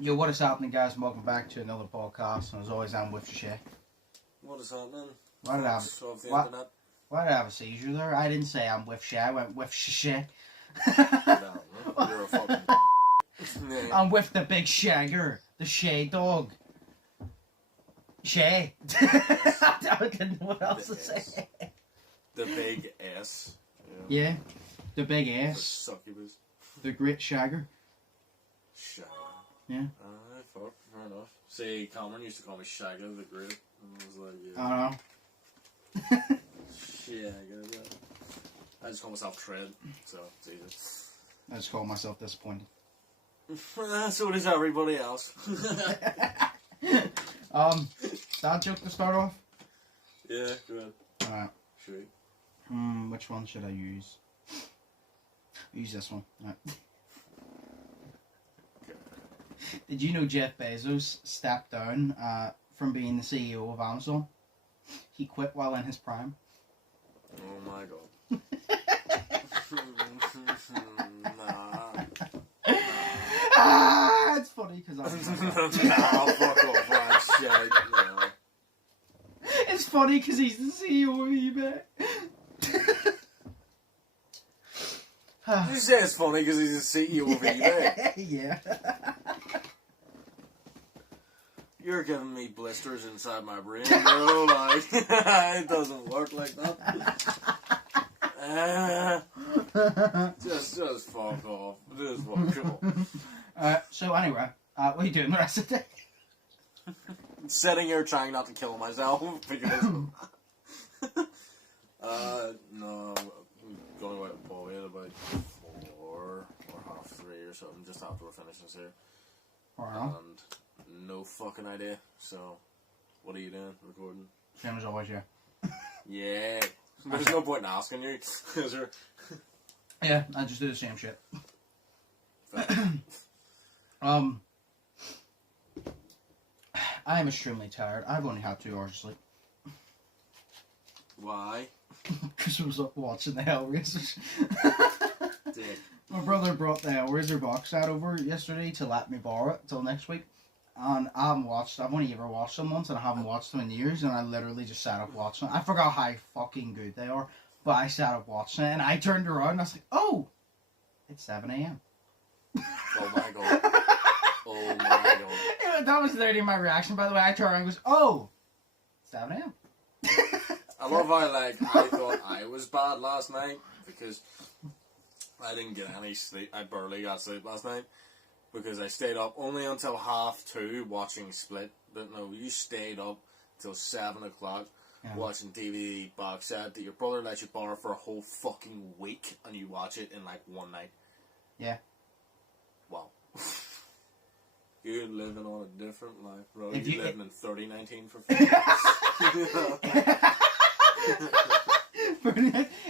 Yo, what is happening, guys? And welcome back to another podcast. And as always, I'm with Sheas. What is happening? Why did I have a seizure there? I didn't say I'm with Sheas. I went with Sheas. No, you're a fucking. I'm with the big shagger, the Shay dog. Shay. I didn't know what else to say. The big S. Yeah, the big The ass. succubus. The great shagger. Shagger. Yeah. Fuck, fair enough. See, Cameron used to call me Shagger the Great. And I was like, I yeah. don't know. Shagger, yeah. I just call myself Tread, so it's easy. I just call myself disappointed. So does everybody else. That joke to start off? Yeah, go ahead. Alright. Sweet. Which one should I use? Use this one. Right. Did you know Jeff Bezos stepped down from being the CEO of Amazon? He quit while in his prime. Oh my god. Nah. It's funny because I'm. Nah, fuck off, that shit. No. It's funny because he's the CEO of eBay. Did you say it's funny because he's the CEO of eBay? Yeah. You're giving me blisters inside my brain, bro. Like, it doesn't work like that. Just fuck off. Just fuck off. So anyway, what are you doing the rest of the day? Sitting here trying not to kill myself because no, I'm going away with Paul at about 4 or 3:30 or something, just after we're finishing this here. Wow. And no fucking idea. So, what are you doing? Recording? Same as always, yeah. Yeah. There's no point in asking you, is there? Yeah, I just do the same shit. I am extremely tired. I've only had 2 hours of sleep. Why? Because I was up watching the Hellraisers. Dick. My brother brought the Hellraiser box set over yesterday to let me borrow it till next week. And I've only ever watched them once, and I haven't watched them in years, and I literally just sat up watching them. I forgot how fucking good they are, but I sat up watching it, and I turned around, and I was like, oh, it's 7 a.m. Oh my god. Oh my god. That was literally my reaction, by the way. I turned around and goes, oh, it's 7 a.m. I love how, like, I thought I was bad last night because I didn't get any sleep. I barely got sleep last night because I stayed up only until 2:30 watching Split. But no, you stayed up till 7 o'clock watching DVD box set that your brother let you borrow for a whole fucking week, and you watch it in like one night. Yeah. Wow. You're living on a different life, bro. If You're living in 3019 for fun.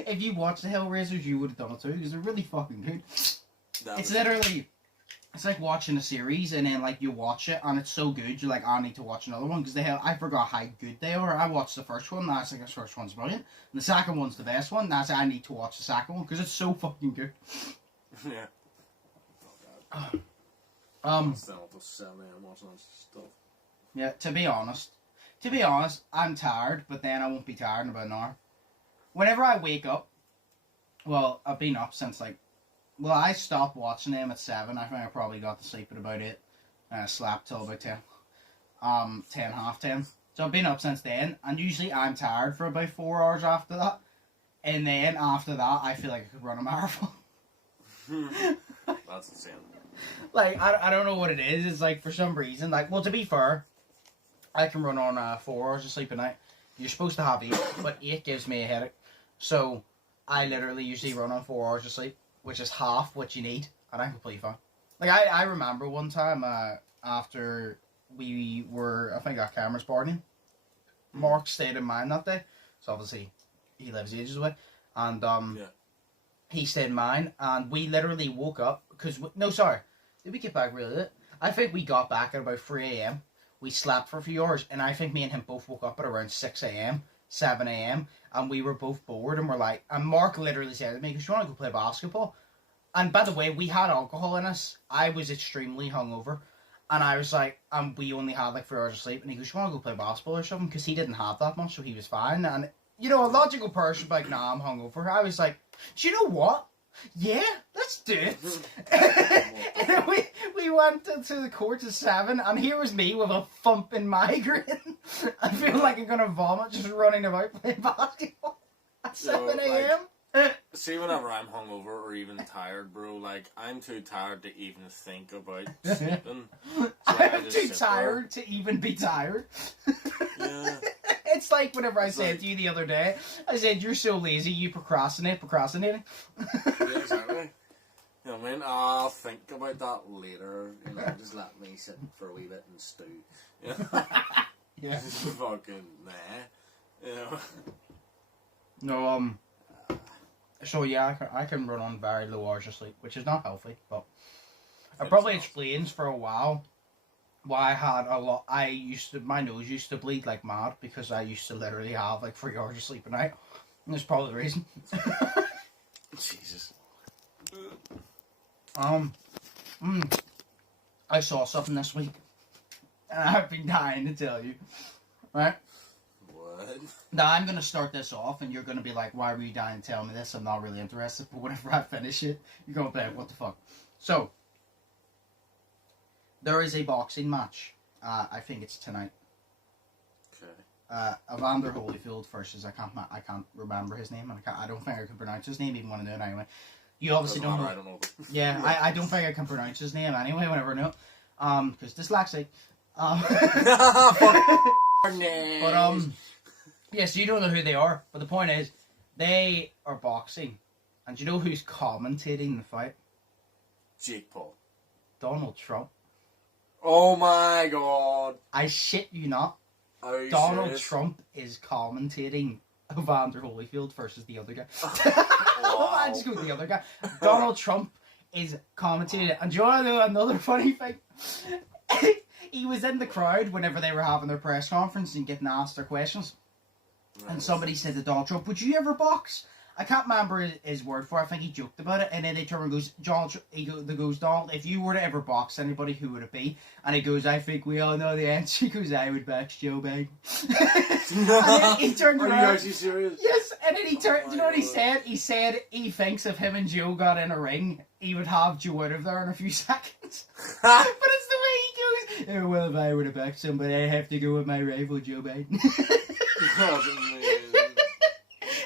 If you watch the Hellraisers, you would have done it too, because they're really fucking good. It's literally, it's like watching a series, and then like you watch it, and it's so good, you're like, I need to watch another one, because I forgot how good they are. I watched the first one, that's like, the first one's brilliant, and the second one's the best one, that's I need to watch the second one, because it's so fucking good. Yeah. Oh, Still up till 7 a.m. watching that stuff. Yeah, to be honest, I'm tired, but then I won't be tired in about an hour. Whenever I wake up, well, I've been up since I stopped watching them at 7. I think I probably got to sleep at about 8. And I slept till about 10. 10, half 10. So I've been up since then, and usually I'm tired for about 4 hours after that. And then after that, I feel like I could run a marathon. That's insane. Like, I don't know what it is. It's like, for some reason, like, well, to be fair, I can run on 4 hours of sleep a night. You're supposed to have 8, but 8 gives me a headache. So, I literally usually run on 4 hours of sleep, which is half what you need, and I'm completely fine. Like, I remember one time, after we were, I think, at Cameron's party, Mark stayed in mine that day, so obviously, he lives ages away, and, he stayed in mine, and we literally woke up, did we get back really late? I think we got back at about 3 a.m. We slept for a few hours, and I think me and him both woke up at around 6 a.m., 7 a.m., and we were both bored, and we're like, and Mark literally said to me, "Do you want to go play basketball?" And by the way, we had alcohol in us. I was extremely hungover, And I was like, we only had like 4 hours of sleep. And he goes, you want to go play basketball or something? Because he didn't have that much, so he was fine. And, you know, a logical person would be like, nah, I'm hungover. I was like, do you know what? Yeah, let's do it. And then we went to the court at 7, and here was me with a thumping migraine. I feel like I'm going to vomit just running about playing basketball at 7 a.m. See, whenever I'm hungover or even tired, bro, like, I'm too tired to even think about sleeping. So I'm too tired to even be tired. Yeah. It's like whenever I said to you the other day, I said, you're so lazy, you procrastinating. Yeah, exactly. You know what I mean? I'll think about that later. You know, just let me sit for a wee bit and stew. You know? Yeah. Fucking nah. You know? No, so yeah, I can run on very low hours of sleep, which is not healthy, but it probably explains for a while why I had a lot. My nose used to bleed like mad because I used to literally have like 3 hours of sleep a night. And that's probably the reason. Jesus. I saw something this week, and I've been dying to tell you. Right? What? Now I'm gonna start this off, and you're gonna be like, "Why were you dying to tell me this? I'm not really interested." But whenever I finish it, you're gonna be like, "What the fuck?" So there is a boxing match. I think it's tonight. Okay. Evander Holyfield versus I can't remember his name, and I don't think I can pronounce his name. Even want to do it anyway. You obviously don't know. I don't know. Yeah, I don't think I can pronounce his name anyway. Whenever I know, because dyslexic. But yeah, so you don't know who they are. But the point is, they are boxing, and do you know who's commentating the fight? Jake Paul. Donald Trump. Oh my god. I shit you not. Are you Donald serious? Trump is commentating Evander Holyfield versus the other guy. Wow. I just go with the other guy. Donald Trump is commentating it. And do you want to know another funny thing? He was in the crowd whenever they were having their press conference and getting asked their questions. Nice. And somebody said to Donald Trump, would you ever box? I can't remember his word for it. I think he joked about it. And then they turn and goes, Donald, if you were to ever box anybody, who would it be? And he goes, I think we all know the answer. He goes, I would box Joe Biden. And then he turned around. Are you actually serious? Yes. And then he turned, Oh do you know what he God. said? He said he thinks if him and Joe got in a ring, he would have Joe out of there in a few seconds. But it's the way he goes, oh, well, if I were to box somebody, I have to go with my rival, Joe Biden. That's amazing.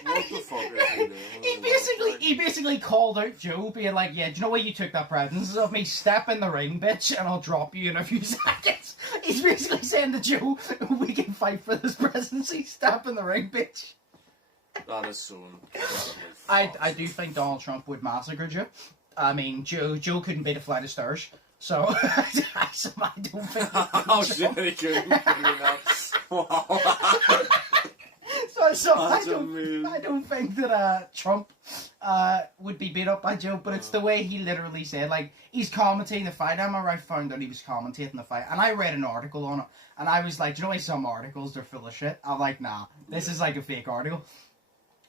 What the fuck is he doing? He basically called out Joe, being like, yeah, do you know where you took that presence of me? Step in the ring, bitch, and I'll drop you in a few seconds. He's basically saying to Joe, we can fight for this presidency. Step in the ring, bitch. That is so incredible. I do think Donald Trump would massacre Joe. I mean, Joe couldn't beat a flight of stairs. So, I don't think... Oh shit, he couldn't. Wow. So That's I amazing. don't think that Trump would be beat up by Joe, but it's the way he literally said, like, he's commentating the fight. I remember I found out he was commentating the fight, and I read an article on it, and I was like, do you know why some articles, they're full of shit? I'm like, nah, this is like a fake article.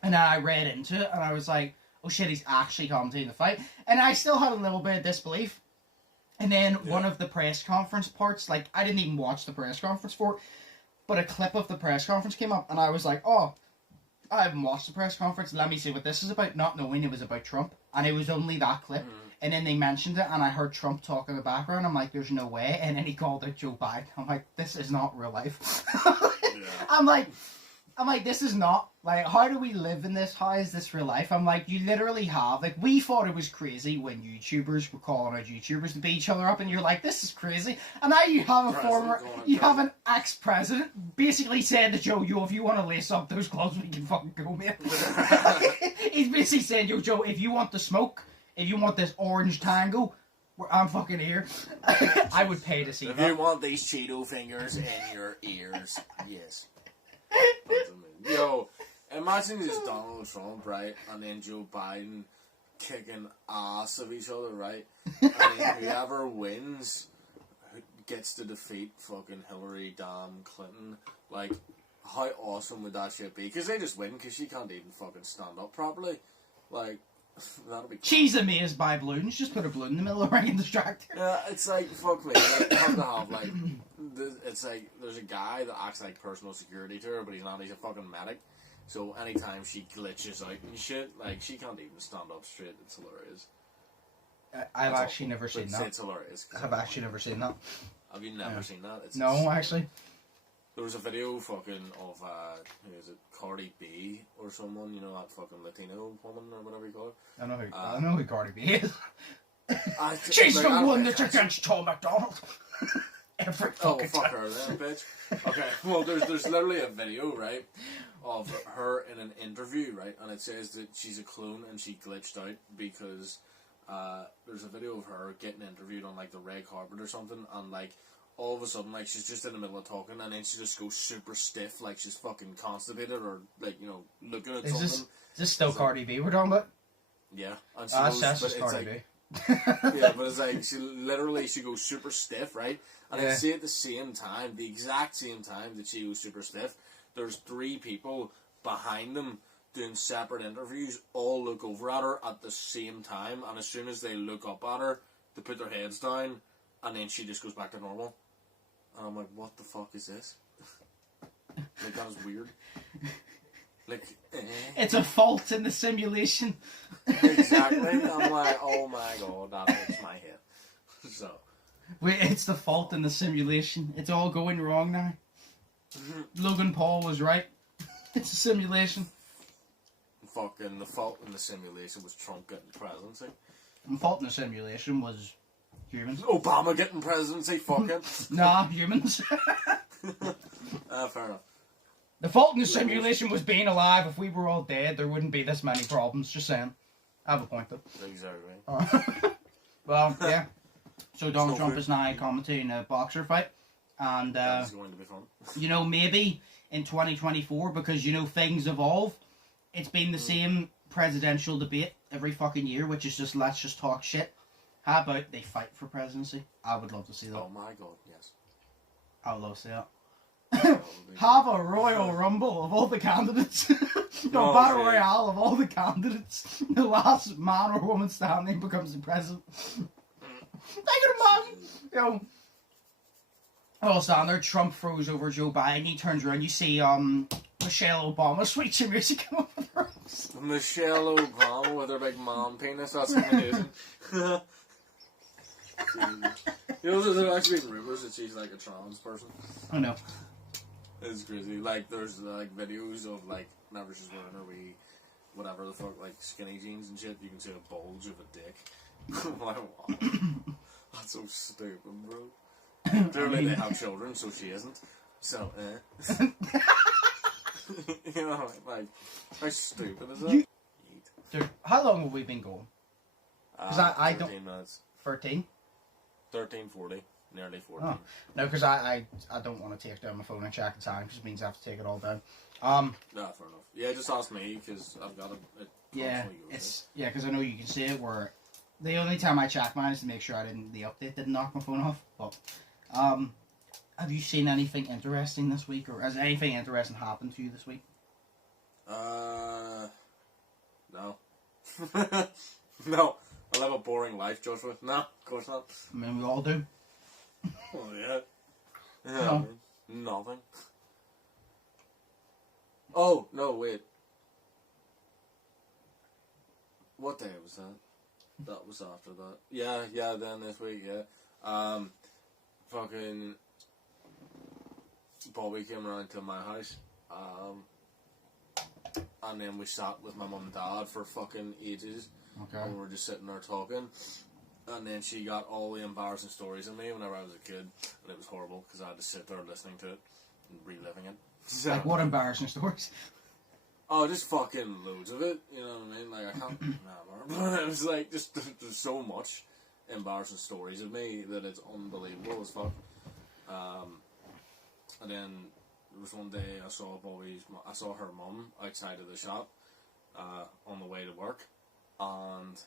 And then I read into it, and I was like, oh shit, he's actually commentating the fight. And I still had a little bit of disbelief. And then one of the press conference parts, like, I didn't even watch the press conference for it, but a clip of the press conference came up, and I was like, oh, I haven't watched the press conference, let me see what this is about, not knowing it was about Trump. And it was only that clip. And then they mentioned it, and I heard Trump talk in the background. I'm like, there's no way. And then he called out Joe Biden. I'm like, this is not real life. I'm like, this is not, like, how do we live in this? How is this real life? I'm like, you literally have, like, we thought it was crazy when YouTubers were calling out YouTubers to beat each other up, and you're like, this is crazy. And now you have have an ex-president basically saying to Joe, if you want to lace up those gloves, we can fucking go, mate. He's basically saying, Joe, if you want the smoke, if you want this orange tango, I'm fucking here. I would pay to see If that. you want these Cheeto fingers in your ears, yes. Yo, imagine just Donald Trump, right, and then Joe Biden kicking ass of each other, right? And then whoever wins gets to defeat fucking Hillary damn Clinton. Like, how awesome would that shit be? Because they just win because she can't even fucking stand up properly. Like, That'll be. She's amazed by balloons. Just put a balloon in the middle of the ring and distract her. Yeah, it's like, fuck me. Like, you have to have, like, it's like, there's a guy that acts like personal security to her, but he's not. He's a fucking medic. So anytime she glitches out and shit, like, she can't even stand up straight. It's hilarious. I've actually never seen that. It's hilarious. I've actually never seen that. Have you never seen that? No, actually. There was a video fucking of, who is it, Cardi B or someone, you know, that fucking Latino woman or whatever you call her. I know who Cardi B is. She's like, the one that's against Tom McDonald. Every fucking fuck time. her then, bitch. Okay, well, there's literally a video, right, of her in an interview, right, and it says that she's a clone and she glitched out because there's a video of her getting interviewed on, like, the red carpet or something, and, like, all of a sudden, like, she's just in the middle of talking, and then she just goes super stiff, like she's fucking constipated, or, like, you know, looking at something. Is this still Cardi B we're talking about? Yeah. And she goes, that's just Cardi B. Yeah, but it's like, she goes super stiff, right? And I see at the same time, the exact same time that she goes super stiff, there's 3 people behind them doing separate interviews, all look over at her at the same time, and as soon as they look up at her, they put their heads down, and then she just goes back to normal. And I'm like, what the fuck is this? Like, that was weird. Like, It's a fault in the simulation. Exactly. I'm like, oh my god, that hurts my head. So. Wait, it's the fault in the simulation. It's all going wrong now. Logan Paul was right. It's a simulation. Fucking the fault in the simulation was Trump getting presidency. The fault in the simulation was humans. Obama getting presidency, fucking. Nah, humans. Fair enough. The fault in the simulation was being alive. If we were all dead, there wouldn't be this many problems. Just saying. I have a point though. Exactly. Well, yeah. So Donald Trump is now commentating a boxer fight. And, that's going to be fun. You know, maybe in 2024, because, you know, things evolve, it's been the same presidential debate every fucking year, which is just, let's just talk shit. How about they fight for presidency? I would love to see that. Oh my god, yes. I would love to see that. Have a Royal Rumble of all the candidates. No, Battle Royale of all the candidates. The last man or woman standing becomes the president. I can imagine. You know, oh, stand there, Trump throws over Joe Biden, he turns around, you see Michelle Obama switch your music over the ropes. Michelle Obama with her big mom penis, that's amazing. You know, there's actually been rumours that she's like a trans person. I know. It's crazy. Like, there's like videos of like whenever she's wearing her wee, whatever the fuck, like skinny jeans and shit, you can see a bulge of a dick. I'm like, wow. That's so stupid, bro. Clearly they have children, so she isn't. So, you know, like, how stupid is that? Dude, how long have we been going? Because I don't... 13 minutes. 13? 13:40. Nearly 14. Oh. No, because I don't want to take down my phone and check the time, because it means I have to take it all down. No, fair enough. Yeah, just ask me, because I've got it. Yeah, because I know you can see it where... The only time I check mine is to make sure the update didn't knock my phone off. But, have you seen anything interesting this week, or has anything interesting happened to you this week? No. No. I live a boring life, Joshua. No, of course not. I mean, we all do. Oh, yeah. Yeah, No. I mean, nothing. Oh, no, wait. What day was that? That was after that. Yeah, then this week, yeah. Fucking Bobby came around to my house. And then we sat with my mum and dad for fucking ages. Okay. And we were just sitting there talking. And then she got all the embarrassing stories of me whenever I was a kid. And it was horrible because I had to sit there listening to it and reliving it. So, Like, what embarrassing stories? oh, just fucking loads of it. You know what I mean? Like, I can't remember. But it was like, just, there's so much embarrassing stories of me that it's unbelievable as fuck. And then there was one day I saw her mum outside of the shop on the way to work. And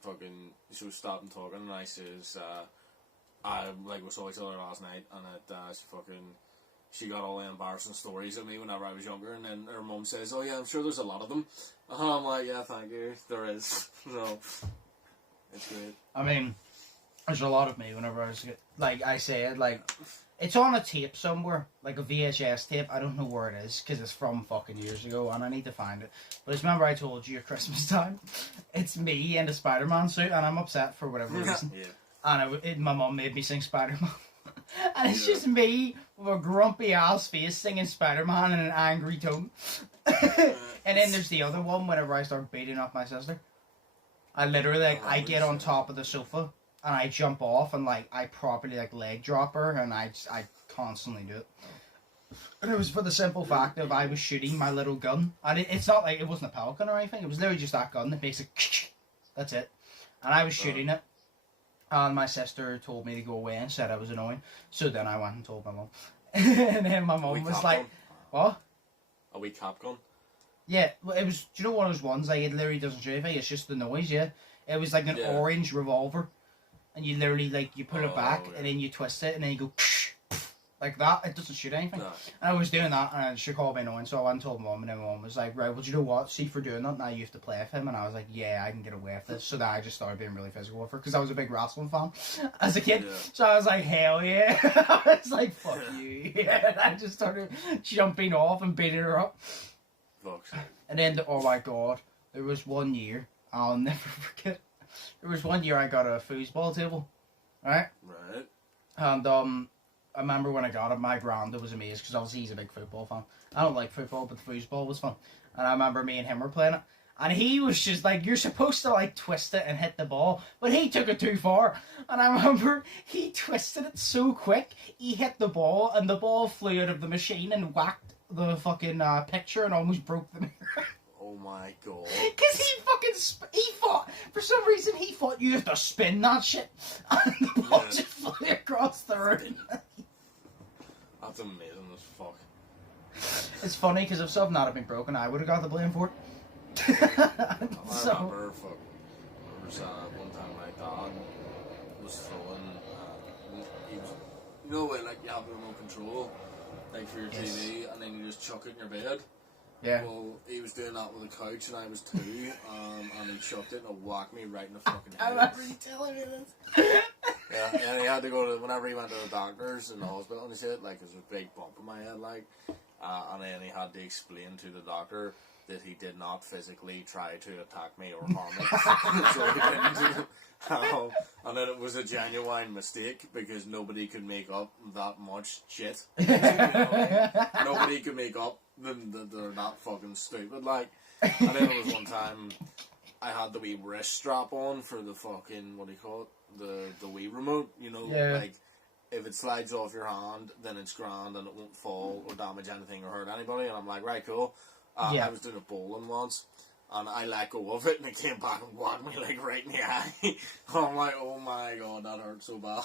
fucking, she was stopping talking, and I says, we saw each other last night, and she got all the embarrassing stories of me whenever I was younger, and then her mum says, "Oh yeah, I'm sure there's a lot of them." And I'm like, "Yeah, thank you, there is." So it's great. I mean, there's a lot of me whenever I was like I said, like it's on a tape somewhere, like a VHS tape. I don't know where it is because it's from fucking years ago, and I need to find it. But it's remember I told you at Christmas time, it's me in a Spider-Man suit, and I'm upset for whatever reason. Yeah. And my mum made me sing Spider-Man. And it's just me with a grumpy ass face singing Spider-Man in an angry tone. And then there's the other one whenever I start beating up my sister. I literally, like, I get on top of the sofa and I jump off and, like, I properly, like, leg drop her, and I constantly do it. And it was for the simple fact of I was shooting my little gun. And it's not like, it wasn't a pellet gun or anything. It was literally just that gun that makes it that's it. And I was shooting it. And my sister told me to go away and said I was annoying. So then I went and told my mum. And then my mum was like, what? A wee cap gun? Yeah, it was, do you know one of those ones, like, it literally doesn't do anything, it's just the noise, yeah. It was like an orange revolver. And you literally, like, you put it back, and then you twist it, and then you go, like that. It doesn't shoot anything. No. And I was doing that, and she called me annoying, so I went and told mum, and then mum was like, right, well, do you know what? See, for doing that, now you have to play with him. And I was like, yeah, I can get away with this. So then I just started being really physical with her, because I was a big wrestling fan as a kid. Yeah. So I was like, hell yeah. I was like, fuck you. Yeah, and I just started jumping off and beating her up. Fuck's sake. And then, oh my god, there was one year, I'll never forget, there was one year I got a foosball table, right? Right. And, I remember when I got it, my granddad was amazed because obviously he's a big football fan. I don't like football, but the foosball was fun. And I remember me and him were playing it. And he was just like, you're supposed to like twist it and hit the ball. But he took it too far. And I remember he twisted it so quick, he hit the ball and the ball flew out of the machine and whacked the fucking picture and almost broke the mirror. Oh my god. Because he thought, for some reason he thought you have to spin that shit. And the ball just flew across the room. That's amazing as fuck. It's funny because if something had been broken, I would have got the blame for it. I remember there was one time my dad was throwing, he was, you know when like you have the remote control, like for your TV, and then you just chuck it in your bed. Yeah. Well, he was doing that with a couch, and I was 2, and he chucked it and it whacked me right in the fucking head. I remember you telling me this. Yeah, and he had to go to, whenever he went to the doctors in the hospital, and he said, like, there's a big bump in my head, like, and then he had to explain to the doctor that he did not physically try to attack me or harm me. So he didn't. And then it was a genuine mistake because nobody could make up that much shit. You know what I mean? Nobody could make up that they're not fucking stupid, like. And then there was one time I had the wee wrist strap on for the fucking, what do you call it? The Wii remote, you know, like if it slides off your hand, then it's grand and it won't fall or damage anything or hurt anybody. And I'm like, right, cool. I was doing a bowling once, and I let go of it, and it came back and whacked me like right in the eye. I'm like, oh my god, that hurt so bad.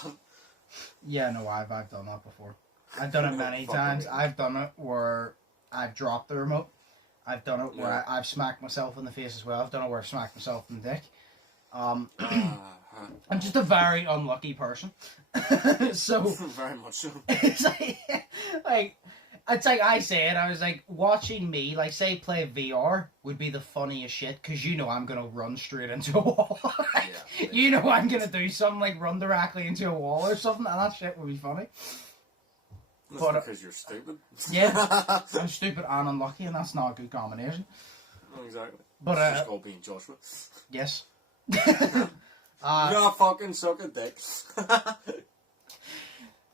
Yeah, no, I've done that before. I've done it many times. I've done it where I've dropped the remote. I've done it where I've smacked myself in the face as well. I've done it where I've smacked myself in the dick. I'm just a very unlucky person. So very much so. It's like I said, I was like, watching me, like, say, play VR would be the funniest shit, because you know I'm going to run straight into a wall. You know I'm going to do something like run directly into a wall or something, and that shit would be funny. That's because you're stupid. Yeah, I'm stupid and unlucky, and that's not a good combination. No, exactly. But, it's just called being Joshua. Yes. You're fucking suck a dick.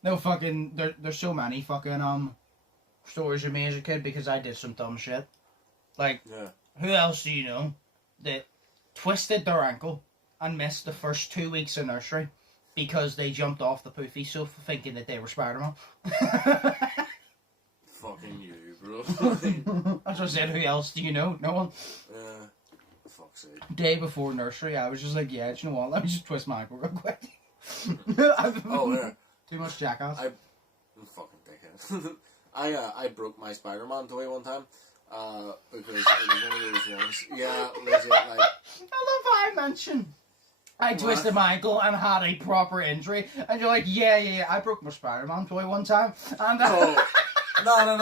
No, fucking, there's so many fucking, stories of me as a kid because I did some dumb shit. Like, who else do you know that twisted their ankle and missed the first 2 weeks of nursery because they jumped off the poofy sofa thinking that they were Spider-Man? Fucking you, bro. That's what I said, who else do you know? No one. Fuck's sake. Day before nursery, I was just like, yeah, do you know what? Let me just twist my ankle real quick. Too much jackass. I'm fucking dickhead. I broke my Spider-Man toy one time because it was one of those ones. Yeah, legit, like. I love how I mentioned I twisted my ankle and had a proper injury, and you're like, yeah, I broke my Spider-Man toy one time, and No,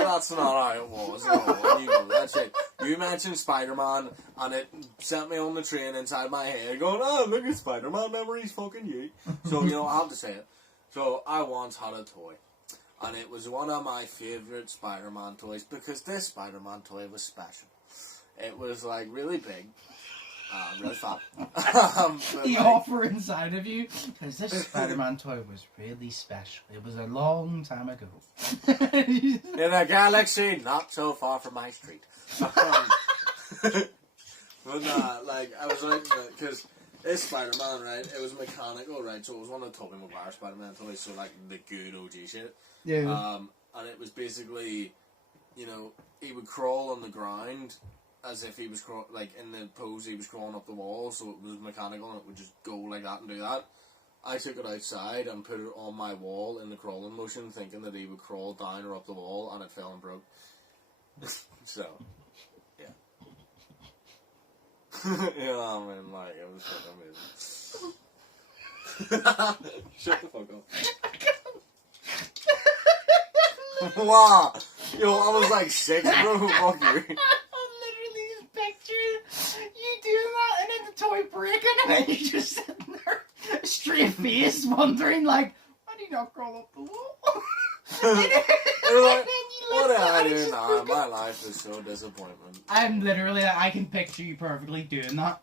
that's not how it was. No, you know, that's it. You mentioned Spider-Man, and it sent me on the train inside my head, going, oh, look at Spider-Man memories, fucking you. So, you know, I have to say it. So, I once had a toy, and it was one of my favourite Spider-Man toys, because this Spider-Man toy was special. It was, like, really big. Really fat. The offer inside of you, because this Spider-Man toy was really special. It was a long time ago. In a galaxy not so far from my street. But like, I was like, because this Spider-Man, right, it was mechanical, right, so it was one of Tobey Maguire Spider-Man toys, so like the good OG shit. Yeah. And it was basically, you know, he would crawl on the ground as if he was like in the pose he was crawling up the wall, so it was mechanical and it would just go like that and do that. I took it outside and put it on my wall in the crawling motion, thinking that he would crawl down or up the wall, and it fell and broke. So, yeah. You know what I mean? Like, it was fucking amazing. Shut the fuck up. Wow! Yo, I was like 6, bro. Fuck you. You doing that and then the toy breaking and then you just sitting there straight face wondering like, why do you not crawl up the wall? You're like, what am I doing now? My life is so disappointment. I'm literally, I can picture you perfectly doing that.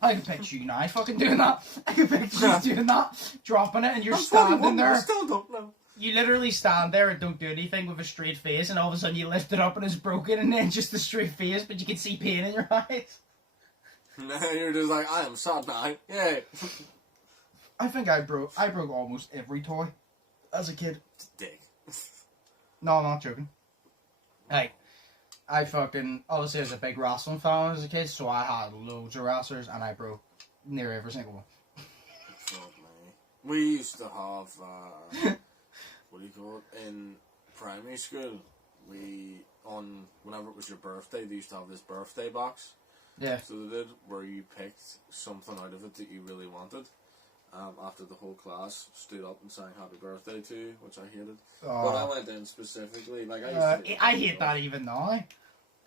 I can picture you now fucking doing that. I can picture you doing that, dropping it and you're standing there. I still don't know. You literally stand there and don't do anything with a straight face, and all of a sudden you lift it up and it's broken, and then just a straight face, but you can see pain in your eyes. No, you're just like, I am sad now. Yay. I think I broke almost every toy as a kid. Dick. No, I'm not joking. Like, I fucking, obviously I was a big wrestling fan as a kid, so I had loads of wrestlers, and I broke near every single one. Fuck me. We used to have, what do you call it, in primary school, whenever it was your birthday, they used to have this birthday box. Yeah. So they did, where you picked something out of it that you really wanted. After the whole class stood up and sang happy birthday to you, which I hated. But I went in specifically, like, I hate that even now.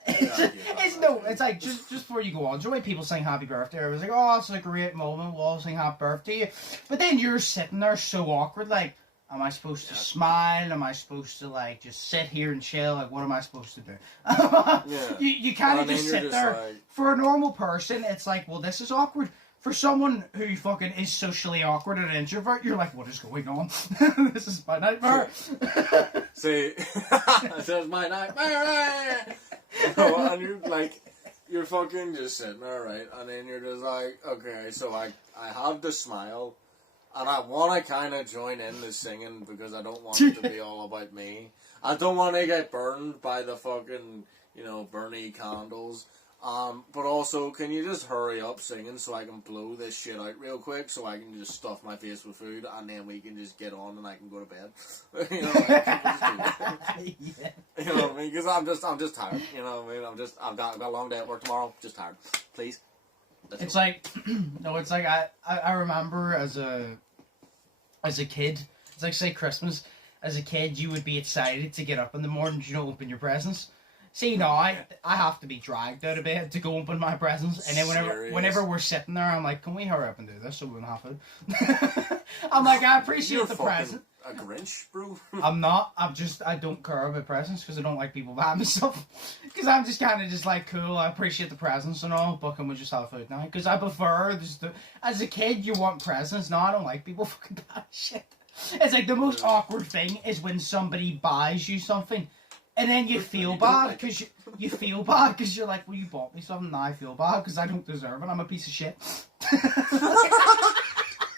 It's like, just before you go on, the way people sing happy birthday, I was like, oh, it's a great moment, we'll all sing happy birthday. But then you're sitting there so awkward, like, am I supposed to smile? Am I supposed to, like, just sit here and chill? Like, what am I supposed to do? You kind of just sit there. Like... For a normal person, it's like, well, this is awkward. For someone who fucking is socially awkward and an introvert, you're like, what is going on? This is my nightmare. See, this is my nightmare. And you're like, you're fucking just sitting there, right? And then you're just like, okay, so I have to smile. And I want to kind of join in the singing because I don't want it to be all about me. I don't want to get burned by the fucking, you know, burny candles. But also, can you just hurry up singing so I can blow this shit out real quick so I can just stuff my face with food and then we can just get on and I can go to bed. You know, like, yeah. You know what I mean? Because I'm just tired. You know what I mean? I've got a long day at work tomorrow. Just tired. Please. It's like, no, it's like I remember as a kid, it's like, say, Christmas, as a kid, you would be excited to get up in the morning, you know, open your presents. See, now, I have to be dragged out of bed to go open my presents, and then whenever we're sitting there, I'm like, can we hurry up and do this so we don't have to? I'm like, I appreciate the present. A Grinch, bro? I'm not. I don't care about presents because I don't like people buying me stuff. Because I'm just kind of just like, cool, I appreciate the presents and all, but can we just have food now? Because I prefer, as a kid, you want presents. No, I don't like people fucking buying shit. It's like the most awkward thing is when somebody buys you something. And then you feel bad because you feel bad because you're like, well, you bought me something, now I feel bad because I don't deserve it. I'm a piece of shit.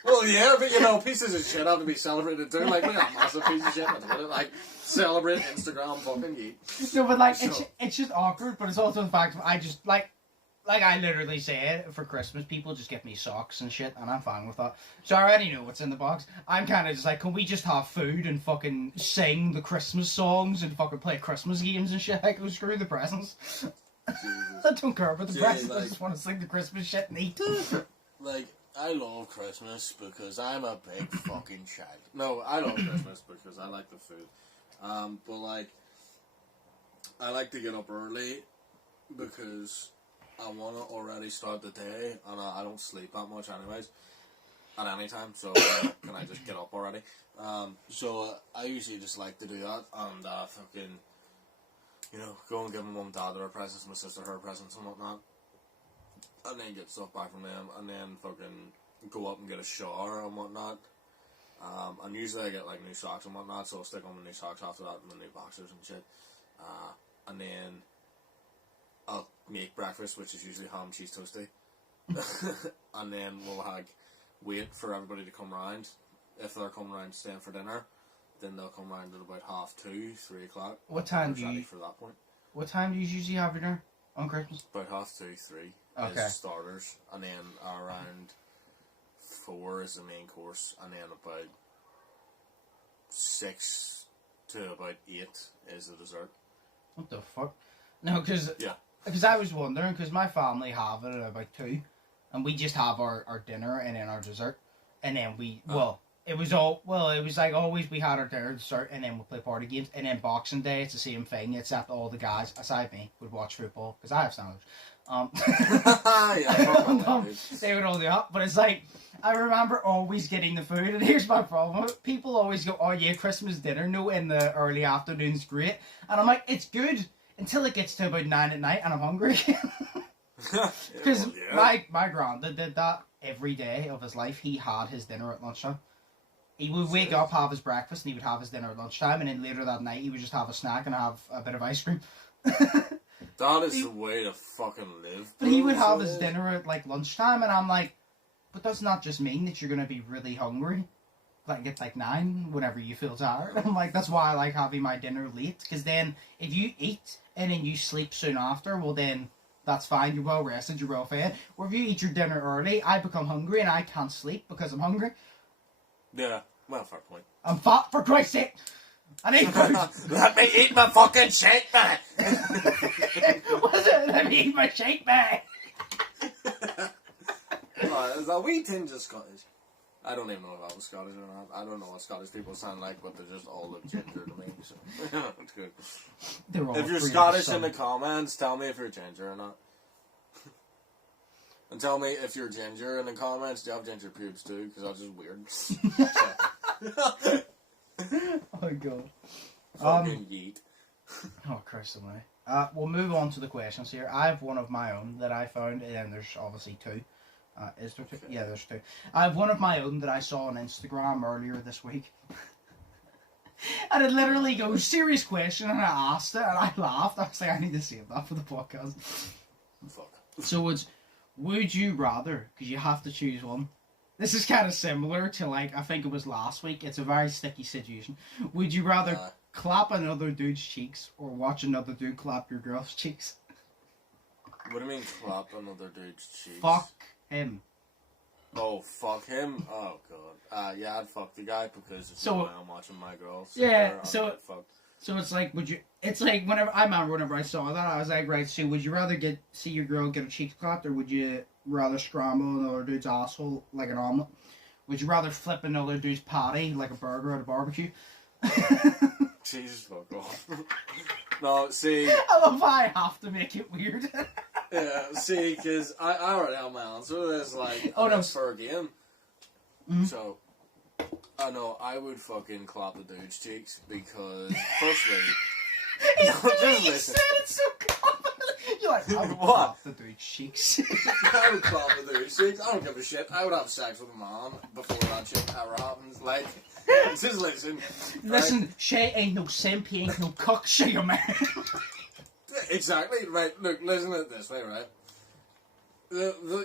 Well, yeah, but you know, pieces of shit have to be celebrated too. Like, we're not massive piece of shit. Like, celebrate Instagram fucking geek. No, but like, it's just awkward. But it's also the fact I just like I literally say it for Christmas. People just get me socks and shit, and I'm fine with that. So I already know what's in the box. I'm kind of just like, can we just have food and fucking sing the Christmas songs and fucking play Christmas games and shit? Like, screw the presents. I don't care about the presents. Like, I just want to sing the Christmas shit and eat. Like, I love Christmas because I'm a big fucking child. No, I love Christmas because I like the food. But like, I like to get up early because I want to already start the day, and I don't sleep that much anyways at any time. So can I just get up already? So I usually just like to do that, and fucking, you know, go and give my mum and dad their presents, my sister her presents and whatnot. And then get stuff back from them, and then fucking go up and get a shower and whatnot. And usually I get like new socks and whatnot, so I'll stick on the new socks after that and the new boxers and shit. And then I'll make breakfast, which is usually ham, cheese, toasty. And then we'll like wait for everybody to come round. If they're coming round staying for dinner, then they'll come round at about 2:30, 3 o'clock. What time do you? For that point. What time do you usually have dinner on Christmas? About 2:30, 3. Okay. Is starters, and then around 4 is the main course, and then about 6 to about 8 is the dessert. What the fuck? No, because I was wondering, because my family have it at about 2, and we just have our dinner and then our dessert, and then it was like always we had our dinner, dessert, and then we play party games, and then Boxing Day it's the same thing, except all the guys aside me would watch football because I have standards. They would all do that, but it's like I remember always getting the food, and here's my problem: people always go, "Oh yeah, Christmas dinner, no, in the early afternoon's great," and I'm like, "It's good until it gets to about 9 at night, and I'm hungry." Because my granddad did that every day of his life. He had his dinner at lunchtime. He would wake up, have his breakfast, and he would have his dinner at lunchtime, and then later that night he would just have a snack and have a bit of ice cream. That is the way to fucking live. But he would have his dinner at like lunchtime, and I'm like, but doesn't that just mean that you're gonna be really hungry? Like at like 9, whenever you feel tired. I'm like, that's why I like having my dinner late, because then if you eat and then you sleep soon after, well then that's fine. You're well rested, you're well fed. Or if you eat your dinner early, I become hungry and I can't sleep because I'm hungry. Yeah, well, fair point. I'm fat, for Christ's sake. I need food. Let me eat my fucking shake bag. What is it? Let me eat my shake bag. Is that wee tinge of Scottish? I don't even know if I was Scottish or not. I don't know what Scottish people sound like, but they just all look ginger to me. So it's good. If you're Scottish in the comments, tell me if you're ginger or not. And tell me if you're ginger in the comments. Do you have ginger pubes too? Because that's just weird. Oh my god. Fucking yeet. Oh Christ almighty. We'll move on to the questions here. I have one of my own that I found, and then there's obviously 2. Is there 2? Okay. Yeah, there's 2. I have one of my own that I saw on Instagram earlier this week. And it literally goes, serious question, and I asked it, and I laughed. I was like, I need to save that for the podcast. Fuck. So it's, would you rather, because you have to choose one. This is kind of similar to, like, I think it was last week. It's a very sticky situation. Would you rather clap another dude's cheeks or watch another dude clap your girl's cheeks? What do you mean clap another dude's cheeks? Fuck him. Oh, fuck him? Oh, God. Yeah, I'd fuck the guy because it's so, I'm watching my girl. So it's like, would you... It's like, I remember whenever I saw that, I was like, right, so would you rather see your girl get her cheeks clapped, or would you rather scramble another dude's asshole like an omelette? Would you rather flip another dude's patty like a burger at a barbecue? Jesus, fuck off. No, see... I love how I have to make it weird. Yeah, see, because I already have my answer to this, like, for a game. Mm-hmm. So, I know, I would fucking clap the dude's cheeks, because, firstly... just listen. Said it so confidently. You're like, I would clap the dude's cheeks. I would clap the dude's cheeks. I don't give a shit. I would have sex with a man before that shit ever happens. Like, just listen. Listen, right? Shay ain't no simp, he ain't no cuck, Shay, your man. Exactly, right. Look, listen to it this way, right?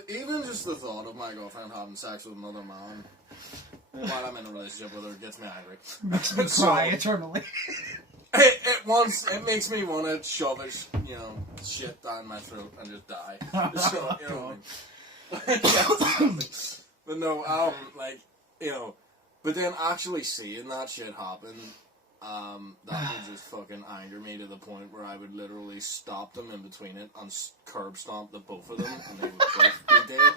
Even just the thought of my girlfriend having sex with another man while I'm in a relationship with her gets me angry. Makes me cry eternally. It makes me want to shove it, shit down my throat and just die. So, you know what I mean? But no, but then actually seeing that shit happen, that would just fucking anger me to the point where I would literally stop them in between it and curb stomp the both of them and they would both be dead.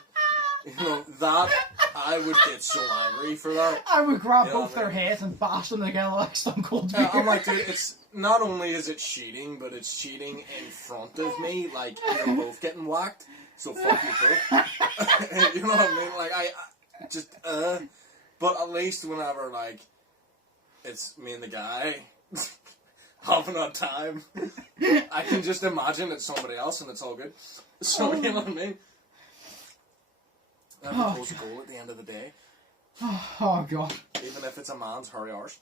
You know, that, I would get so angry for that. I would grab You know both what I their mean? heads and bash them together like Stone Cold. I'm like, dude, it's, not only is it cheating, but it's cheating in front of me, like, you're both getting whacked, so fuck you both. You know what I mean? Like, I just, but at least whenever, like, it's me and the guy having a time, I can just imagine it's somebody else and it's all good. So, you know what I mean? That was a goal at the end of the day. Oh, God. Even if it's a man's hurry arse.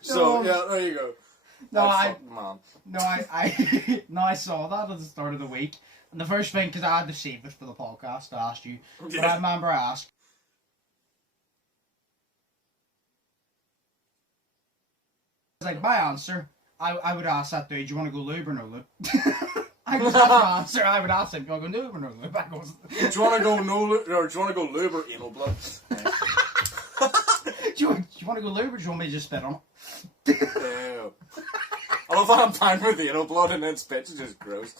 So, yeah, there you go. No, I saw that at the start of the week. And the first thing, because I had to save it for the podcast, I asked you. But I remember I asked. Like, my answer, I would ask that dude, do you want to go lube or no lube? I would ask my answer, I would ask him, do you want to go lube or no lube? I goes, do you want to go no lube, or do you want to go lube or anal blood? do you want to go lube or do you want me to just spit on it? Ew. I love how I'm fine with anal blood and then spit is just gross.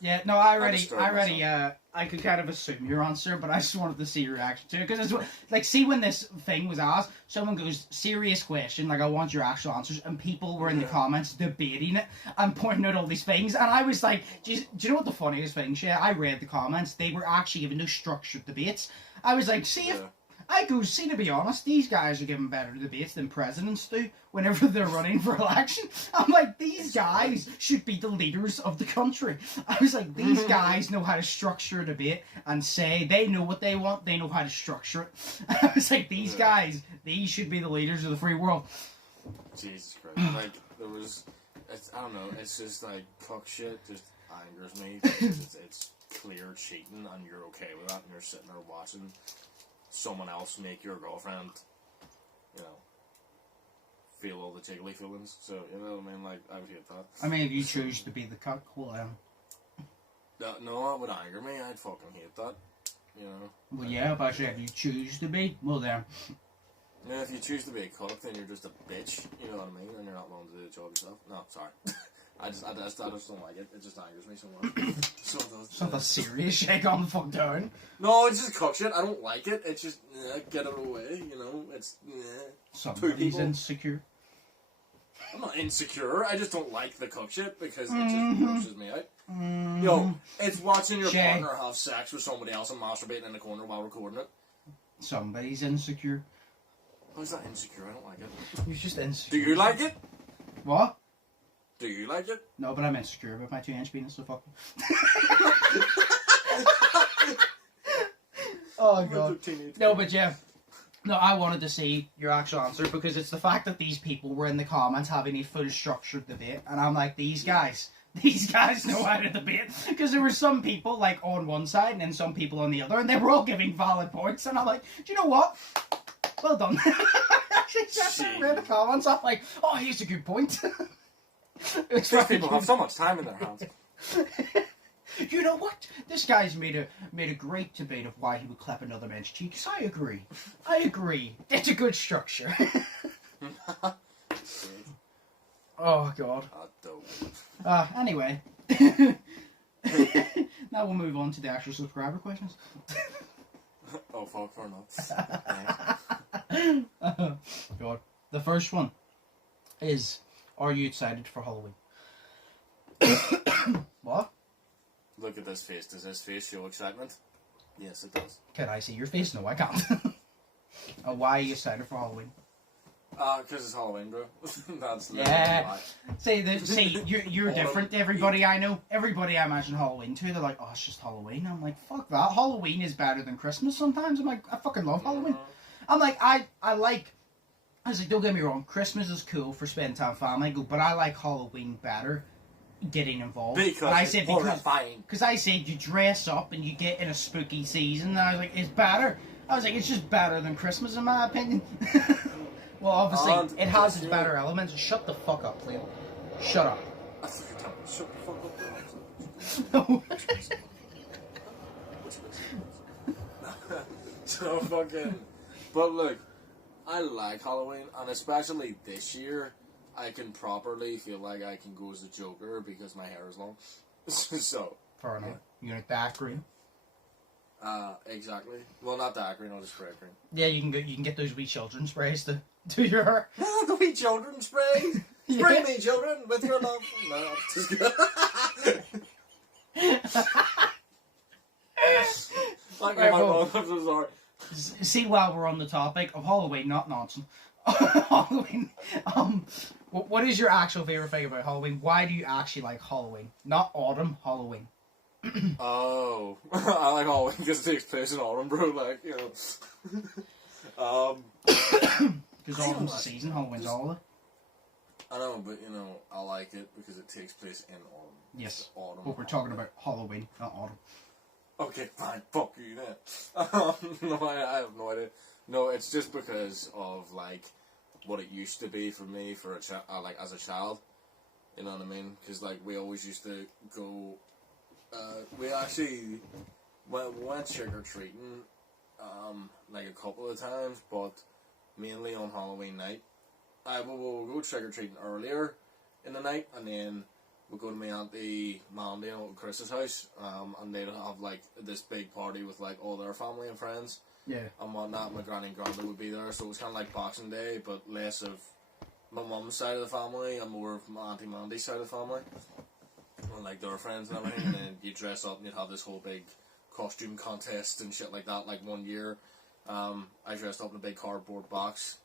Yeah, no, I could kind of assume your answer, but I just wanted to see your reaction to it. Because it's like, see, when this thing was asked, someone goes, serious question, like, I want your actual answers, and people were in the comments debating it and pointing out all these things, and I was like, do you know what the funniest thing, Shea? I read the comments, they were actually giving no structured debates. I was like, see, if I go, see, to be honest, these guys are giving better debates than presidents do whenever they're running for election. I'm like, these guys should be the leaders of the country. I was like, these guys know how to structure a debate and say they know what they want, they know how to structure it. I was like, these guys, these should be the leaders of the free world. Jesus Christ. Like, there was, I don't know, it's just like, fuck shit just angers me. It's clear cheating and you're okay with that and you're sitting there watching someone else make your girlfriend, you know, feel all the jiggly feelings. So, you know what I mean? Like, I would hate that. I mean, if you choose to be the cuck, well, no, that would anger me. I'd fucking hate that. You know? Well, yeah, but actually, if you choose to be, well, then. Yeah, if you choose to be a cuck, then you're just a bitch. You know what I mean? And you're not willing to do the job yourself. No, sorry. I just don't like it. It just angers me so much. It's not that serious. Shake on the fuck down. No, it's just cock shit. I don't like it. It's just, get it away, you know? It's, Somebody's insecure. I'm not insecure. I just don't like the cock shit because it just grosses me out. Yo, it's watching your partner have sex with somebody else and masturbating in the corner while recording it. Somebody's insecure. How's that insecure? I don't like it. You're just insecure. Do you like it? What? Do you like it? No, but I'm insecure about my 2-inch penis, so fuck. Oh, God. No, but yeah. No, I wanted to see your actual answer because it's the fact that these people were in the comments having a full structured debate, and I'm like, these guys know how to debate. Because there were some people, like, on one side and then some people on the other, and they were all giving valid points, and I'm like, do you know what? Well done. Actually, I read the comments, I'm like, oh, here's a good point. These people have so much time in their hands. You know what? This guy's made a great debate of why he would clap another man's cheeks. I agree. It's a good structure. Oh, God. Anyway. Now we'll move on to the actual subscriber questions. Oh, fuck, fair enough. God. The first one is, are you excited for Halloween? What? Look at this face. Does this face show excitement? Yes, it does. Can I see your face? No, I can't. Why are you excited for Halloween? Because it's Halloween, bro. That's yeah. See, you're different to everybody I know. Everybody I imagine Halloween to, they're like, oh, it's just Halloween. I'm like, fuck that. Halloween is better than Christmas sometimes. I'm like, I fucking love Halloween. I'm like, I was like, don't get me wrong, Christmas is cool for spending time with family, but I like Halloween better getting involved. Because I said you dress up and you get in a spooky season, and I was like, it's better. I was like, it's just better than Christmas in my opinion. Well, obviously, it has its better elements. Shut the fuck up, Leo. Shut up. Shut the fuck up. So fucking... But look, I like Halloween, and especially this year, I can properly feel like I can go as a Joker because my hair is long. So. Fair enough. You like that green? Exactly. Well, not that green, I'll just spray green. Yeah, you can get those wee children sprays to do your hair. The wee children spray! Spray me, children, with your love. No, just kidding. Like, Right, well, I'm so sorry. See, while we're on the topic of Halloween, not nonsense. Halloween. What is your actual favorite thing about Halloween? Why do you actually like Halloween? Not autumn, Halloween. Oh, I like Halloween because it takes place in autumn, bro. Like, you know. Because autumn's the season, Halloween's all. I know, but you know, I like it because it takes place in autumn. Yes. Autumn. But we're talking about Halloween, not autumn. Okay, fine. Fuck you then. No, I have no idea. No, it's just because of like what it used to be for me for like as a child. You know what I mean? Because like we always used to go. We actually went trick or treating, like a couple of times, but mainly on Halloween night. We'll go trick or treating earlier in the night, and then we'll go to my auntie Mandy and Uncle Chris's house, and they'd have like this big party with like all their family and friends. Yeah. And whatnot. My granny and grandpa would be there, so it was kind of like Boxing Day, but less of my mum's side of the family and more of my auntie Mandy's side of the family. And like their friends and everything, and then you dress up and you'd have this whole big costume contest and shit like that. Like one year, I dressed up in a big cardboard box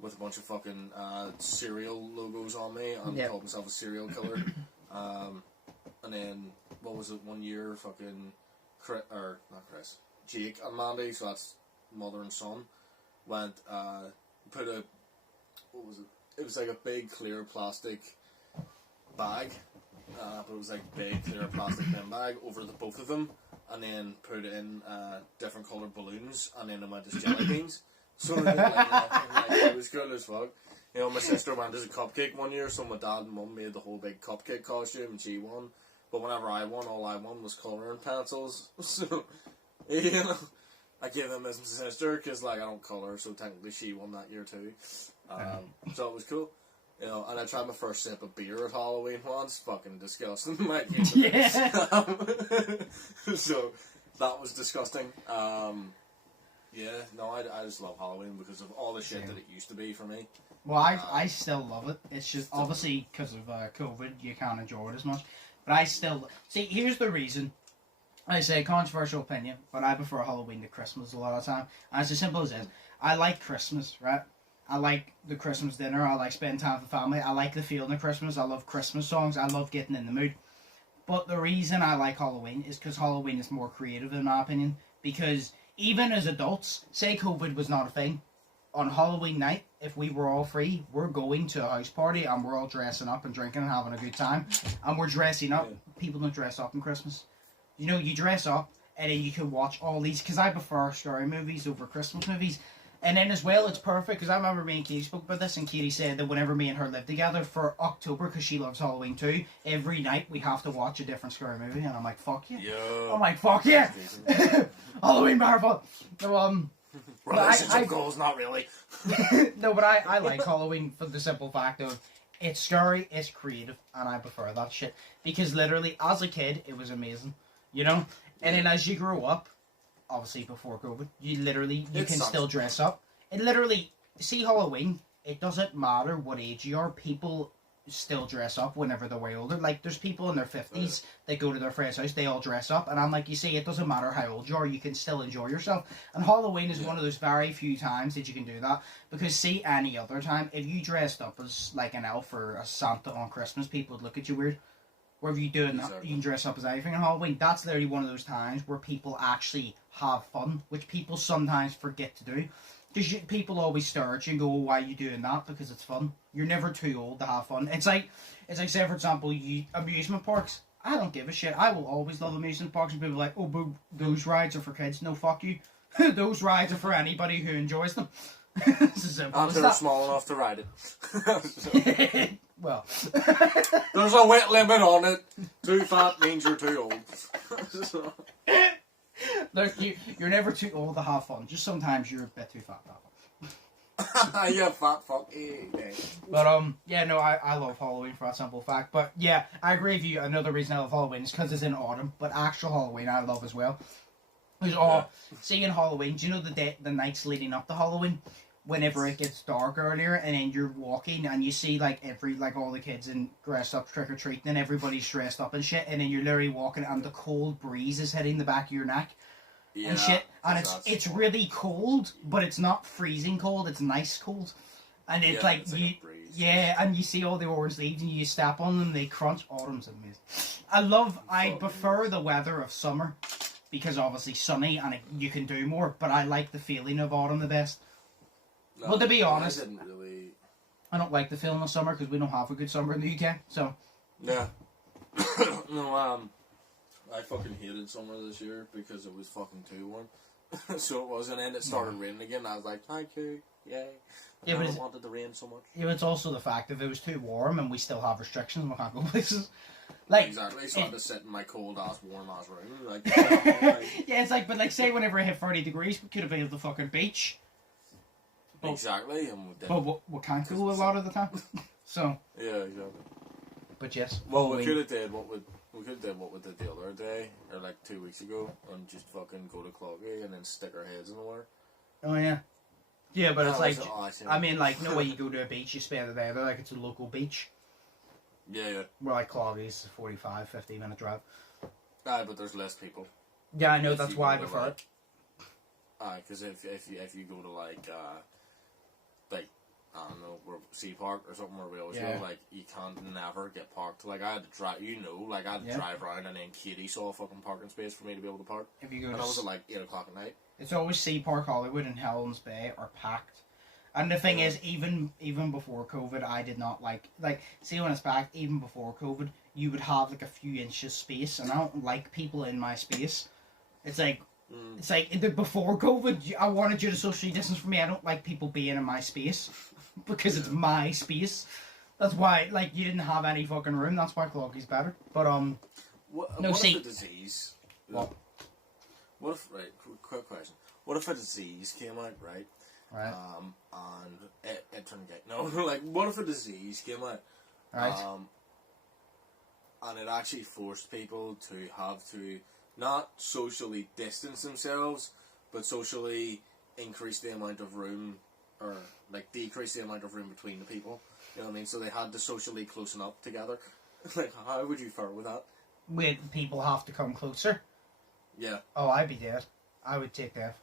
with a bunch of fucking cereal logos on me and called myself a serial killer. And then, what was it, one year, fucking, Jake and Mandy, so that's mother and son, went, put a, what was it? It was like a big clear plastic bag, but it was like big clear plastic bin bag over the both of them, and then put in different coloured balloons, and then it went as jelly beans. So it was cool as fuck. You know, my sister went as a cupcake one year, so my dad and mum made the whole big cupcake costume, and she won. But whenever I won, all I won was colouring pencils. So, you know, I gave them as my sister, because, like, I don't colour, so technically she won that year too. So it was cool. You know, and I tried my first sip of beer at Halloween once. Fucking disgusting. Like, Yeah. So, that was disgusting. Yeah, no, I just love Halloween because of all the shit that it used to be for me. Well, I still love it. It's just, obviously, because of COVID, you can't enjoy it as much. But I still... See, here's the reason. I say controversial opinion, but I prefer Halloween to Christmas a lot of the time. And it's as simple as this. I like Christmas, right? I like the Christmas dinner. I like spending time with the family. I like the feeling of Christmas. I love Christmas songs. I love getting in the mood. But the reason I like Halloween is because Halloween is more creative, in my opinion. Because even as adults, say COVID was not a thing, on Halloween night, if we were all free, we're going to a house party and we're all dressing up and drinking and having a good time. And we're dressing up. People don't dress up on Christmas. You know, you dress up and then you can watch all these, because I prefer scary movies over Christmas movies. And then as well, it's perfect, because I remember me and Katie spoke about this, and Katie said that whenever me and her lived together for October, because she loves Halloween too, every night we have to watch a different scary movie, and I'm like, fuck yeah. I'm like, fuck yeah. Halloween marathon. So, relationship goals, not really. No, but I like Halloween for the simple fact of it's scary, it's creative, and I prefer that shit. Because literally, as a kid, it was amazing, you know? And then as you grow up, obviously before COVID, you can still dress up. It literally, see Halloween, it doesn't matter what age you are, people still dress up whenever they're way older. Like, there's people in their 50s that go to their friend's house, they all dress up, and I'm like, you see, it doesn't matter how old you are, you can still enjoy yourself. And Halloween is one of those very few times that you can do that, because see, any other time, if you dressed up as like an elf or a Santa on Christmas, people would look at you weird. Wherever you doing that, you can dress up as anything on Halloween. That's literally one of those times where people actually have fun, which people sometimes forget to do. Because people always stare at you and go, oh, why are you doing that? Because it's fun. You're never too old to have fun. It's like say, for example, amusement parks. I don't give a shit. I will always love amusement parks, and people are like, oh, boo, those rides are for kids. No, fuck you. Those rides are for anybody who enjoys them. It's as simple as they're that. small enough to ride it. Well, there's a weight limit on it. Too fat means you're too old. Look, you're never too old to have fun. Just sometimes you're a bit too fat to have Yeah, fat fuck. But yeah, no, I love Halloween for that simple fact. But yeah, I agree with you. Another reason I love Halloween is because it's in autumn. But actual Halloween I love as well. Seeing Halloween, do you know the nights leading up to Halloween? Whenever it gets dark earlier, and then you're walking and you see like all the kids in dressed up trick or treating, and everybody's dressed up and shit, and then you're literally walking and the cold breeze is hitting the back of your neck and shit, and it's really cold, but it's not freezing cold, it's nice cold, and it's and you see all the orange leaves and you step on them, they crunch. Autumn's amazing. I prefer the weather of summer because obviously sunny and you can do more, but I like the feeling of autumn the best. No, well, to be honest, I don't like the feeling of summer because we don't have a good summer in the UK. So yeah, no, I fucking hated summer this year because it was fucking too warm. So it was, and then it started raining again. And I was like, thank you, yay. I wanted the rain so much. Yeah, it's also the fact that it was too warm and we still have restrictions and we can't go places. Like, exactly, so I had to sit in my cold ass, warm ass room. Like, yeah, it's like, but like, say whenever it hit 30 degrees, we could have been at the fucking beach. Exactly, but we can't go a lot of the time. So yeah, exactly. But yes. Well, we could have did what we did the other day, or like 2 weeks ago, and just fucking go to Cloggy and then stick our heads in the water. Oh yeah. Yeah, but it's like, I mean, like, no way you go to a beach, you spend the day there, like it's a local beach. Yeah. Where like Cloggy's a 45-50 minute drive. Aye, but there's less people. Yeah, I know, that's why I prefer it. Aye, because if you go to like I don't know, Sea Park or something where we always go, like, you can't never get parked. Like, I had to drive, I had to drive around, and then Katie saw a fucking parking space for me to be able to park. If you go and I was at like 8 o'clock at night. It's always Sea Park, Hollywood, and Helens Bay are packed. And the thing is, even before COVID, I did not like, see when it's packed, even before COVID, you would have like a few inches space, and I don't like people in my space. It's like, before COVID, I wanted you to socially distance from me. I don't like people being in my space because it's my space. That's why, like, you didn't have any fucking room. That's why Cloggy's better. But what if a disease? What? What if, right? Quick question. What if a disease came out, right? Right. And it turned gay. No, like, what if a disease came out? Right. And it actually forced people to have to not socially distance themselves, but socially increase the amount of room, or like decrease the amount of room between the people. You know what I mean? So they had to socially closen up together. Like, how would you fare with that? Would people have to come closer? Yeah. Oh, I'd be dead. I would take that.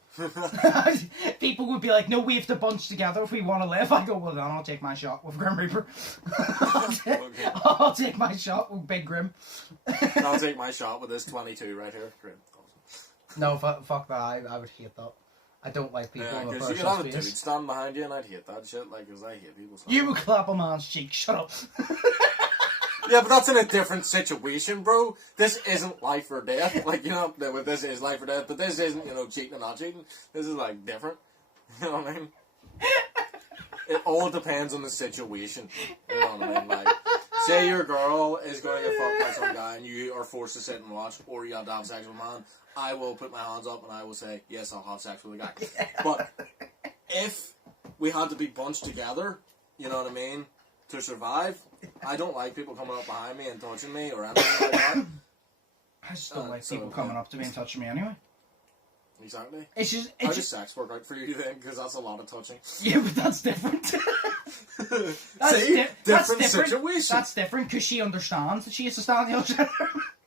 People would be like, no, we have to bunch together if we want to live. I go, well then I'll take my shot with Grim Reaper. I'll take my shot with Big Grim. I'll take my shot with this 22 right here. Grim. Awesome. No, fuck that. I would hate that. I don't like people in the because you could have a dude stand behind you and I'd hate that shit, like, because I hate people standing. You would clap a man's cheek. Shut up. Yeah, but that's in a different situation, bro. This isn't life or death. Like, you know, this is life or death, but this isn't, you know, cheating and not cheating. This is, like, different. You know what I mean? It all depends on the situation. You know what I mean? Like, say your girl is going to get fucked by some guy and you are forced to sit and watch, or you have to have sex with a man, I will put my hands up and I will say, yes, I'll have sex with a guy. But if we had to be bunched together, you know what I mean, to survive, I don't like people coming up behind me and touching me or anything like that. I just don't like people coming up to me and touching me anyway. Exactly. How does sex work out for you then? Because that's a lot of touching. Yeah, but that's different. different situation. That's different because she understands that she has to stand on the other side.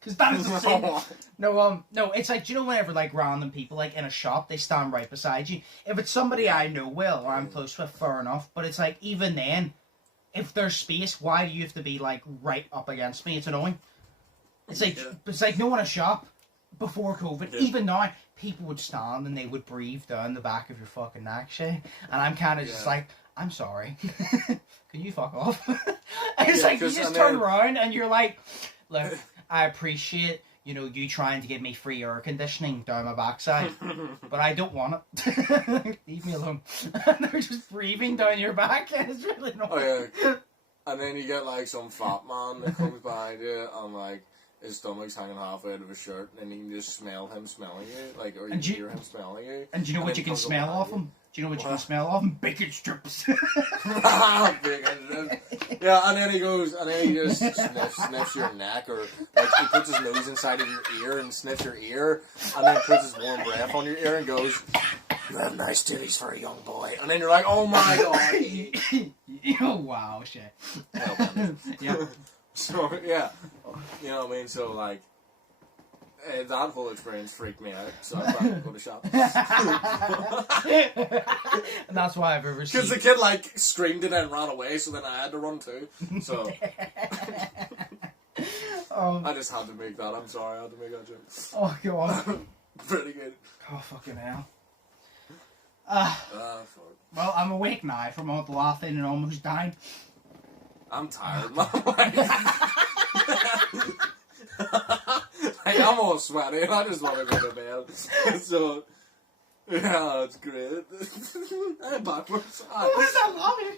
Because that is the same. No, it's like, do you know whenever, like, random people, like, in a shop, they stand right beside you? If it's somebody I know well or I'm close with, fair enough. But it's like, even then, if there's space, why do you have to be, like, right up against me? It's annoying. It's like no one in a shop before COVID. Yeah. Even now, people would stand and they would breathe down the back of your fucking neck, Shay. And I'm kind of just like, I'm sorry. Can you fuck off? And it's like, you just turn around and you're like, look, I appreciate, you know, you trying to give me free air conditioning down my backside, but I don't want it. Leave me alone. And they're just breathing down your back, and it's really annoying. Oh, yeah. And then you get, like, some fat man that comes behind you, and, like, his stomach's hanging halfway out of his shirt, and you can just smell him smelling you, like, or you And can hear him smelling you. And do you know what you can smell off him? Do you know what you can smell off him? Bacon strips. Bacon strips. Yeah, and then he goes, and then he just sniffs your neck, or like he puts his nose inside of your ear and sniffs your ear, and then puts his warm breath on your ear and goes, "You have nice titties for a young boy." And then you're like, "Oh my god!" Oh wow, shit. Yeah. So yeah, you know what I mean. So like, that whole experience freaked me out. So I tried to go to shop. And that's why I've ever seen. Because the kid like screamed and then ran away, so then I had to run too. So I just had to make that. I'm sorry, I had to make that joke. Oh god. Pretty good. Oh fucking hell. Fuck. Well, I'm awake now from all the laughing and almost dying. I'm tired, man. Like, I'm all sweaty and I just want to go to bed. So, yeah, it's great. I'm backwards. What is that laughing?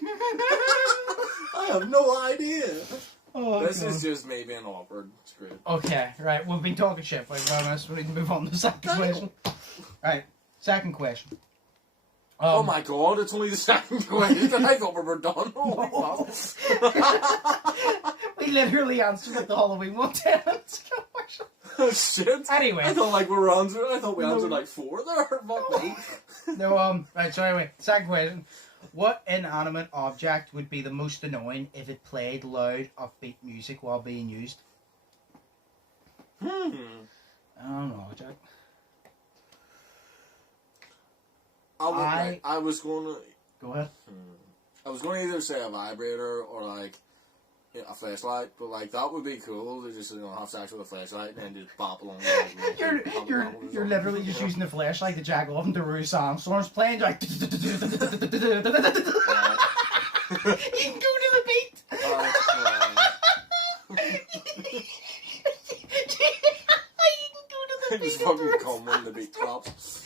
I have no idea. Oh, This God. is just me being awkward. It's great. Okay, right. We've been talking shit for 5 minutes. We need to move on to the second question. Right, second question. Oh my god, it's only the second question. I thought we were done. Holy fuck. We literally answered like the Halloween one 10 minutes ago. Oh shit. Anyway. I thought like we were answering. I thought we answered like 4 there. Fuck me. No, right, so anyway, second question. What inanimate object would be the most annoying if it played loud, upbeat music while being used? I don't know, Jack. I was going to... Go ahead. I was going to either say a vibrator or like a flashlight, but like that would be cool to just have sex with a flashlight and then just bop along. You're literally just using the flashlight to jack off into Rouge Sandstorm's playing like. You can go to the beat. Just fucking come when the beat drops.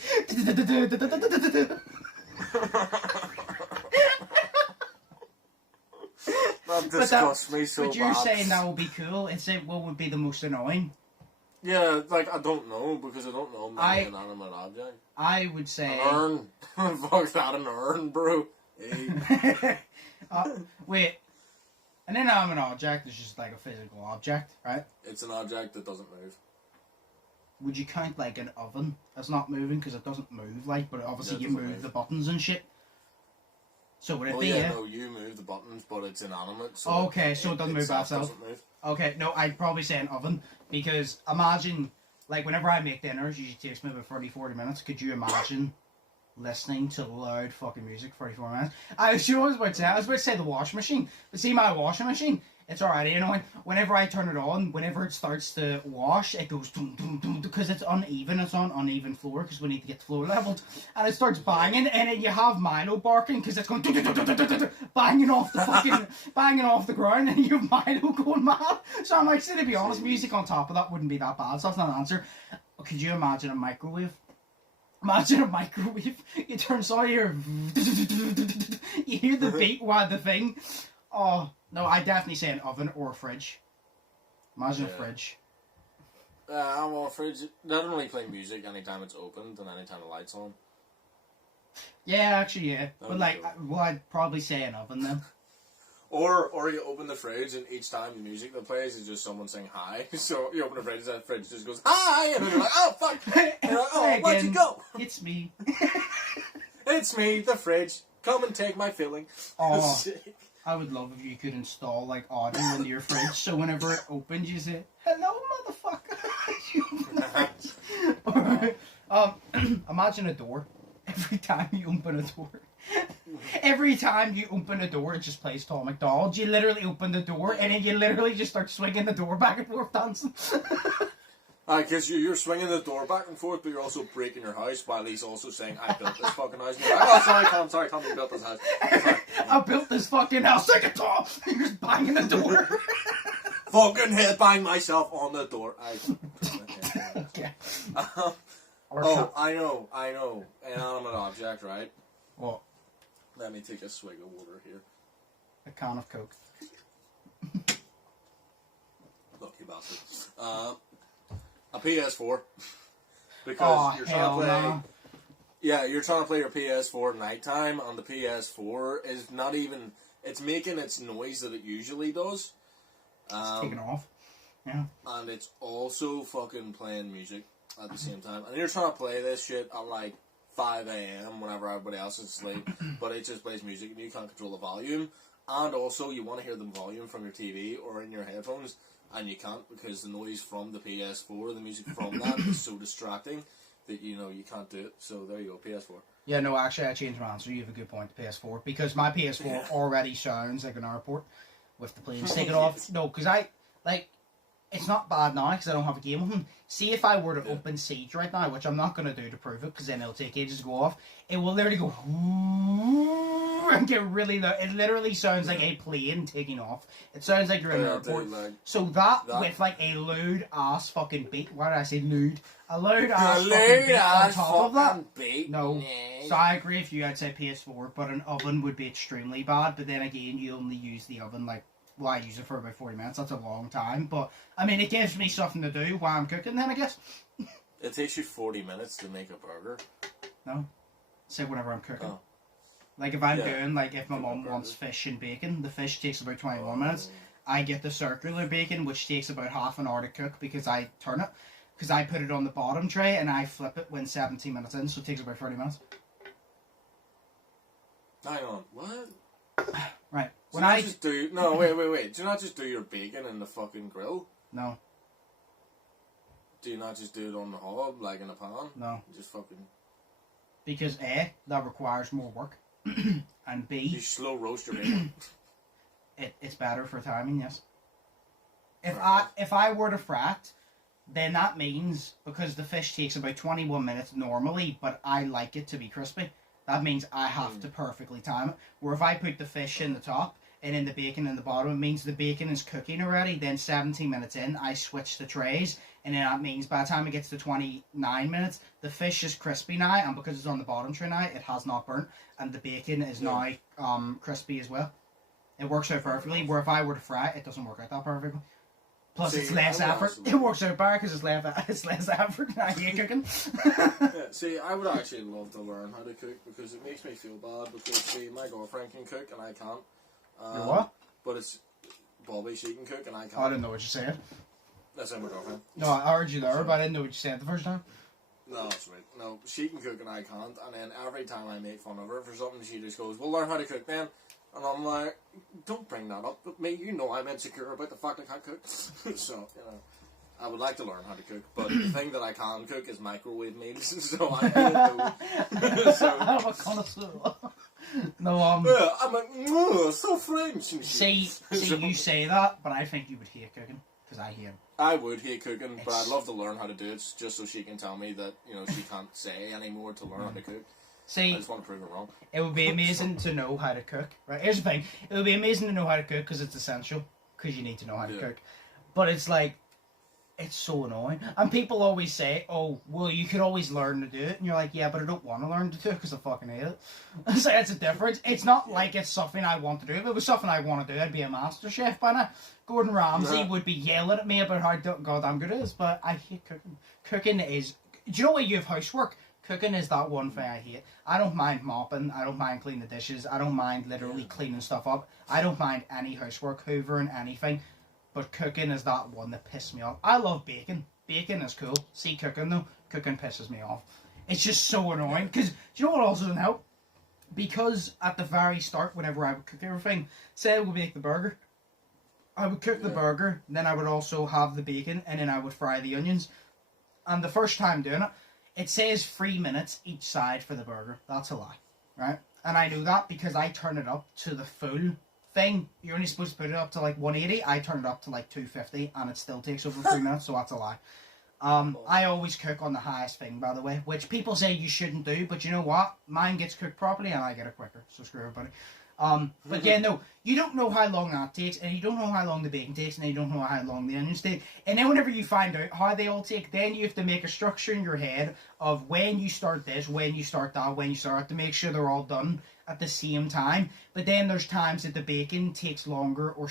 That disgusts me so bad. But you're saying that would be cool. And say what would be the most annoying? Yeah, like I don't know because I don't know an inanimate object. I would say an urn. Fuck that, an urn, bro. Hey. Wait. An inanimate object is just like a physical object, right? It's an object that doesn't move. Would you count like an oven as not moving because it doesn't move, like, but obviously you move the buttons and shit. So would it be? Yeah, no, you move the buttons, but it's inanimate. So okay, so it doesn't move by itself. Okay, no, I'd probably say an oven because imagine, like, whenever I make dinner, it usually takes me about 30-40 minutes. Could you imagine listening to loud fucking music for 44 minutes? I was about to say the washing machine, but see my washing machine. It's alright, whenever I turn it on, whenever it starts to wash, it goes dum dum dum because it's uneven. It's on uneven floor because we need to get the floor leveled, and it starts banging, and then you have Milo barking because it's going banging off the fucking banging off the ground, and you have Milo going mad. So I'm like, see, to be honest, music on top of that wouldn't be that bad. So that's not an answer. Could you imagine a microwave? Imagine a microwave. You turn on your you hear the beat while the thing. Oh. No, I definitely say an oven or a fridge. Imagine a fridge. Well, a fridge doesn't really play music anytime it's opened and anytime the light's on. Yeah, actually, yeah. But like, I'd probably say an oven then. Or you open the fridge and each time the music that plays is just someone saying hi. So you open the fridge and the fridge just goes hi, and then you're like, oh fuck, and you're like, oh, where'd you go? It's me. It's me, the fridge. Come and take my filling. Oh. I would love if you could install like audio into your fridge, so whenever it opens, you say, "Hello, motherfucker." You open the fridge. Imagine a door. Every time you open a door, every time you open a door, it just plays Tom McDonald. You literally open the door, and then you literally just start swinging the door back and forth, dancing. Because you're swinging the door back and forth, but you're also breaking your house while he's also saying, I built this fucking house. And you're like, oh, sorry, Tom, you built this house. I built this fucking house. Take it, Tom! You're just banging the door. Fucking headbang myself on the door. Okay. I know. Inanimate object, right? What? Let me take a swig of water here. A can of Coke. Lucky bastard. A PS4. Because you're trying to play... No. Yeah, you're trying to play your PS4 at nighttime, and the PS4 is not even... It's making its noise that it usually does. It's taking off. Yeah. And it's also fucking playing music at the same time. And you're trying to play this shit at like 5 a.m. whenever everybody else is asleep, but it just plays music and you can't control the volume. And also, you want to hear the volume from your TV or in your headphones, and you can't because the noise from the PS4, the music from that, is so distracting that you can't do it. So there you go, PS4. Yeah, no, actually, I changed my answer. You have a good point, PS4, because my PS4 already sounds like an airport with the planes taking off. No, because it's not bad now because I don't have a game on them. See, if I were to open Siege right now, which I'm not going to do to prove it because then it'll take ages to go off, it will literally go and get really low. It literally sounds like a plane taking off. It sounds like you're in an airport. So that with like a loud ass fucking beat. Why did I say lewd? A loud ass fucking beat on top of that. Beat. No. Nah. So I agree if you had said PS4, but an oven would be extremely bad. But then again, you only use the oven like... Well, I use it for about 40 minutes. That's a long time. But, I mean, it gives me something to do while I'm cooking then, I guess. It takes you 40 minutes to make a burger. No. Say whenever I'm cooking. Oh. Like, if I'm doing, like, if my mum wants fish and bacon, the fish takes about 21 minutes. I get the circular bacon, which takes about half an hour to cook because I turn it. Because I put it on the bottom tray and I flip it when 17 minutes in, so it takes about 30 minutes. Hang on. What? Right. Wait. Do you not just do your bacon in the fucking grill? No. Do you not just do it on the hob, like in a pan? No. Just fucking... Because A, that requires more work. And B... You slow roast your bacon. It's better for timing, yes. If I were to fry it, then that means, because the fish takes about 21 minutes normally, but I like it to be crispy, that means I have to perfectly time it. Where if I put the fish in the top and then the bacon in the bottom, it means the bacon is cooking already. Then 17 minutes in, I switch the trays, and then that means by the time it gets to 29 minutes, the fish is crispy now, and because it's on the bottom tray now, it has not burnt, and the bacon is now crispy as well. It works out perfectly. Where if I were to fry it, it doesn't work out that perfectly. Plus, it's less effort. It works out better because it's less effort. I hate cooking. See, I would actually love to learn how to cook because it makes me feel bad because, see, my girlfriend can cook and I can't. Your what? But it's Bobby, she can cook and I can't. I didn't know what you said. That's my girlfriend. No, I heard you there, but I didn't know what you said the first time. No, sweet. No, she can cook and I can't. And then every time I make fun of her for something, she just goes, "Well, learn how to cook then." And I'm like, don't bring that up with me. You know I'm insecure about the fact I can't cook. So, I would like to learn how to cook. But the thing that I can cook is microwave meals. So I don't know. So, I'm a connoisseur. No, yeah, I'm like, so French. See, you say that, but I think you would hate cooking. Because I hate it. I would hate cooking, but I'd love to learn how to do it just so she can tell me that, she can't say anymore to learn how to cook. See, I just want to prove it wrong. It would be amazing to know how to cook. Right, here's the thing. It would be amazing to know how to cook because it's essential. Because you need to know how to cook. But it's like, it's so annoying. And people always say, oh, well, you could always learn to do it. And you're like, yeah, but I don't want to learn to do it because I fucking hate it. So that's a difference. It's not like it's something I want to do. If it was something I want to do, I'd be a master chef by now. Gordon Ramsay would be yelling at me about how goddamn good it is. But I hate cooking. Cooking is... Do you know what you have housework? Cooking is that one thing I hate. I don't mind mopping. I don't mind cleaning the dishes. I don't mind literally cleaning stuff up. I don't mind any housework, hoovering, anything. But cooking is that one that pisses me off. I love baking. Baking is cool. See, cooking though, cooking pisses me off. It's just so annoying. Because, do you know what also doesn't help? Because at the very start, whenever I would cook everything, say I would make the burger. I would cook the burger, then I would also have the bacon, and then I would fry the onions. And the first time doing it, it says 3 minutes each side for the burger. That's a lie, right? And I know that because I turn it up to the full thing. You're only supposed to put it up to like 180. I turn it up to like 250 and it still takes over 3 minutes, so that's a lie. I always cook on the highest thing, by the way, which people say you shouldn't do, but you know what? Mine gets cooked properly and I get it quicker, so screw everybody. But yeah, no, you don't know how long that takes, and you don't know how long the bacon takes, and you don't know how long the onions take. And then whenever you find out how they all take, then you have to make a structure in your head of when you start this, when you start that, when you start to make sure they're all done at the same time. But then there's times that the bacon takes longer or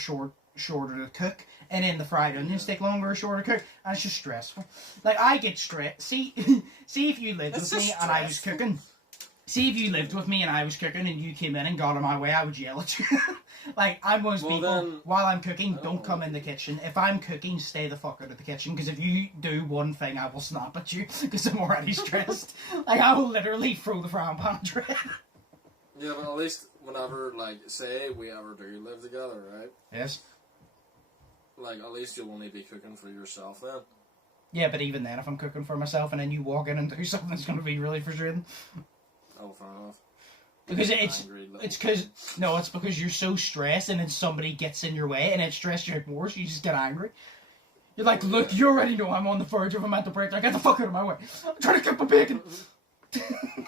shorter to cook, and then the fried onions take longer or shorter to cook, and it's just stressful. Like, I get stressed. See if you lived with me and I was cooking. See if you lived with me and I was cooking and you came in and got in my way, I would yell at you. Like, I'm one of those people, while I'm cooking, don't come in the kitchen. If I'm cooking, stay the fuck out of the kitchen, because if you do one thing, I will snap at you, because I'm already stressed. Like, I will literally throw the frying pan at your head. Yeah, but at least whenever, like, say we ever do live together, right? Yes. Like, at least you'll only be cooking for yourself then. Yeah, but even then, if I'm cooking for myself and then you walk in and do something, it's going to be really frustrating. Oh, fair enough. Because it's because you're so stressed and then somebody gets in your way and it stresses you out more, so you just get angry. You're like, look, you already know I'm on the verge of a mental breakdown. Get the fuck out of my way. I'm trying to cook my bacon.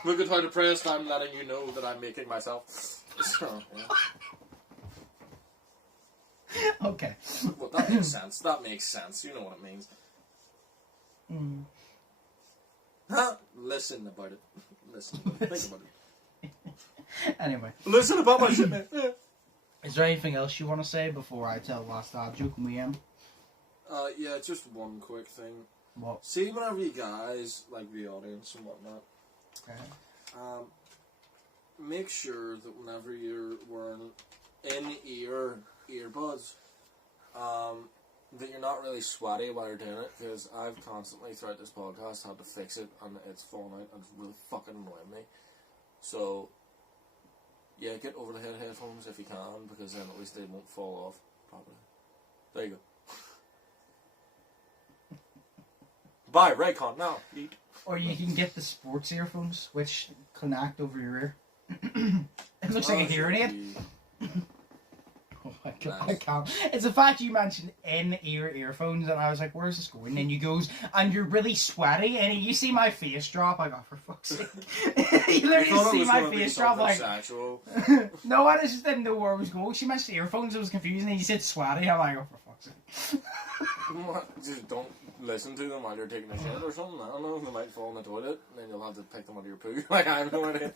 Look at how depressed I'm letting you know that I'm making myself. So, yeah. Okay. Well, that makes sense. That makes sense. You know what it means. Huh? Listen about it. Listen. Think about it. Anyway. Listen about my shit, man. Is there anything else you want to say before I tell the last dad joke and we end? Yeah, just one quick thing. What? See, whenever you guys, like the audience and whatnot, make sure that whenever you're wearing in-ear earbuds, that you're not really sweaty while you're doing it, because I've constantly throughout this podcast had to fix it and it's fallen out and it's really fucking annoying me. So, yeah, get over the head headphones if you can, because then at least they won't fall off properly. There you go. Buy Raycon now. Eat. Or you can get the sports earphones, which connect over your ear. It looks like a hearing aid. Oh my god, nice. I can't. It's the fact you mentioned in-ear earphones, and I was like, where's this going? And you goes, and you're really sweaty, and you see my face drop. I go, for fuck's sake. You literally see my face drop, like... No, I just didn't know where I was going. She mentioned earphones, it was confusing, and you said sweaty. I'm like, oh, for fuck's sake. Just don't listen to them while you're taking a shit or something. I don't know, they might fall in the toilet, and then you'll have to pick them out of your poo. Like, I have no idea.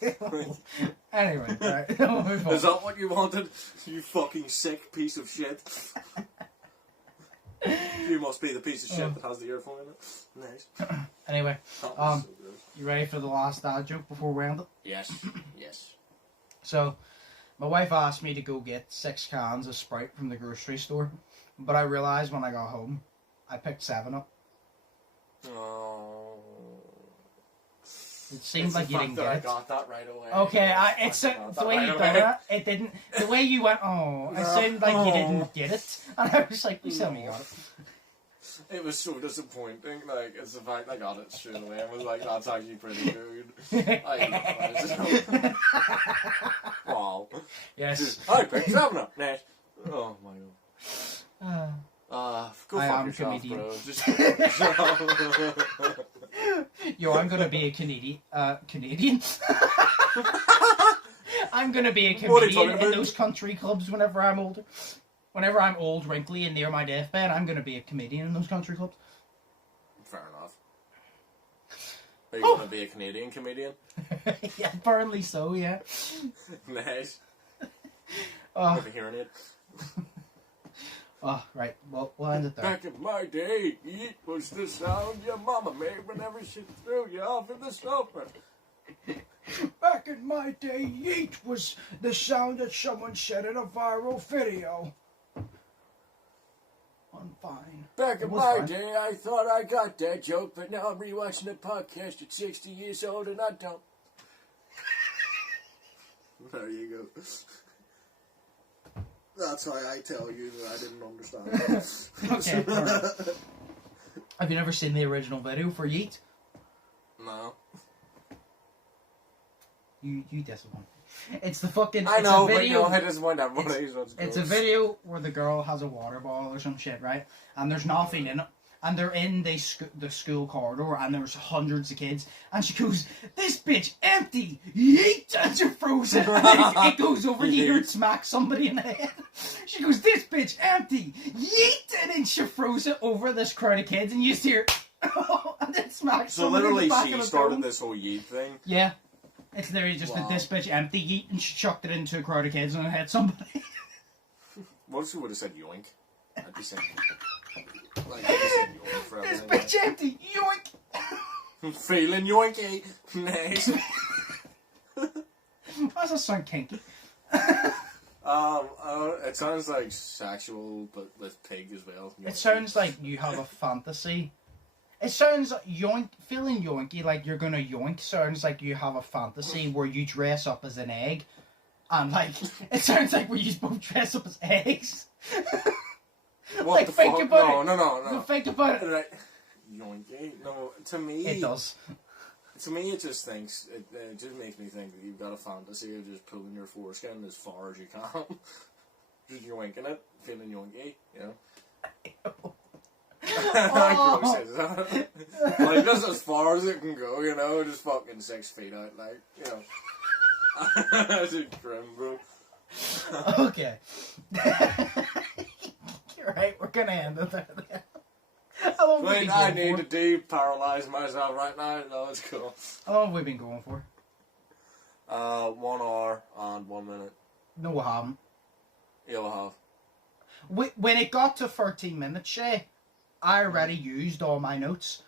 Anyway, right. Is that what you wanted? You fucking sick piece of shit. You must be the piece of shit that has the earphone in it. Nice. Anyway, so you ready for the last dad joke before we end it? Yes. Yes. So, my wife asked me to go get 6 cans of Sprite from the grocery store, but I realised when I got home, I picked 7 up. Oh. It seemed like you didn't get it. I got that right away. Okay, it's the way you done it. It didn't. The way you went, it seemed like you didn't get it, and I was like, "Please tell me you got it." It was so disappointing. Like, it's the fact I got it straight away. I was like, "That's actually pretty good." Wow. Yes. I picked 7 up. Nice. Oh my god. Go fuck yourself, comedian. bro. Just Yo, I'm gonna be a Canadian. I'm gonna be a comedian in those country clubs whenever I'm older. Whenever I'm old, wrinkly, and near my deathbed, I'm gonna be a comedian in those country clubs. Fair enough. Are you gonna be a Canadian comedian? Yeah, apparently so, yeah. Nice. Oh. Hearing it. Oh, right. Well, we'll end it there. Back in my day, yeet was the sound your mama made whenever she threw you off in the sofa. Back in my day, yeet was the sound that someone said in a viral video. I'm fine. Back in my day, I thought I got that joke, but now I'm rewatching the podcast at 60 years old and I don't. There you go. That's why I tell you that I didn't understand. Okay. Right. Have you never seen the original video for Yeet? No. You disappoint. It's the fucking. I know, but no, I disappoint everybody. It's a video where the girl has a water bottle or some shit, right? And there's nothing in it. And they're in the school corridor, and there's hundreds of kids. And she goes, "This bitch empty, yeet!" And she throws it. And it goes over here and smacks somebody in the head. She goes, "This bitch empty, yeet!" And then she throws it over this crowd of kids, and you just hear, and then smacks. So literally, she started this whole yeet thing. Yeah, it's literally just that this bitch empty, yeet, and she chucked it into a crowd of kids and it hit somebody. What if she would have said yoink? be saying, like, be saying yoink for This everything. bitch empty. Yoink. Like, feeling yoinky. Nice. Why does that sound kinky? It sounds like sexual, but with pig as well. It sounds like you have a fantasy. It sounds feeling yoinky, like you're gonna yoink, sounds like you have a fantasy where you dress up as an egg. And like, it sounds like we both dress up as eggs. What like, the think fuck? about No. Think about it. Right. Yoinky? No, to me... It does. To me, it just thinks... It just makes me think that you've got a fantasy of just pulling your foreskin as far as you can. Just yoinking it, feeling yoinky, you know? Like, gross is that? Like, just as far as it can go, you know? Just fucking 6 feet out, like, you know? That's just grim, bro. Okay. You're right, we're gonna end it there. How long have we Wait, been I going need for? to deparalyze myself right now. No, it's cool. How long have we been going for? 1 hour and 1 minute. No, we haven't. You'll have. When it got to 13 minutes, Shay, I already used all my notes.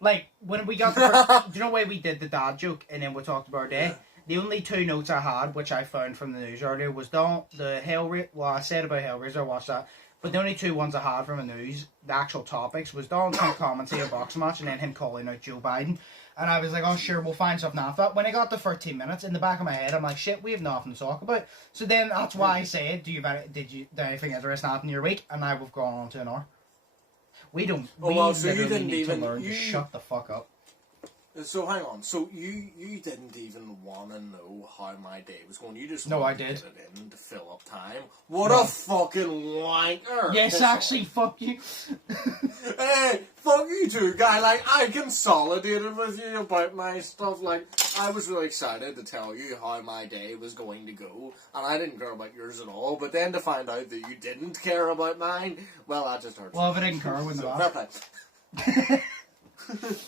Like, when we got to... do you know where we did the dad joke and then we talked about our day? Yeah. The only 2 notes I had, which I found from the news earlier, was the Hellraiser... Well, I said about Hellraiser, I watched that. But the only 2 ones I had from the news, the actual topics, was Donald Trump commenting a boxing match and then him calling out Joe Biden. And I was like, oh, sure, we'll find something after that. When I got to 13 minutes, in the back of my head, I'm like, shit, we have nothing to talk about. So then that's why I said, did anything interesting happen in your week? And now we've gone on to an hour. We don't... Oh, well, so literally you didn't need even... to learn to shut the fuck up. So, hang on. So, you didn't even want to know how my day was going. You just No, I wanted to did. get it in to fill up time. What No. a fucking wanker. Yes, Piss actually, off. fuck you. Hey, fuck you too, guy. Like, I consolidated with you about my stuff. Like, I was really excited to tell you how my day was going to go, and I didn't care about yours at all. But then to find out that you didn't care about mine, well, that just hurts. Well, if I didn't care, I wouldn't So, have fair asked. play.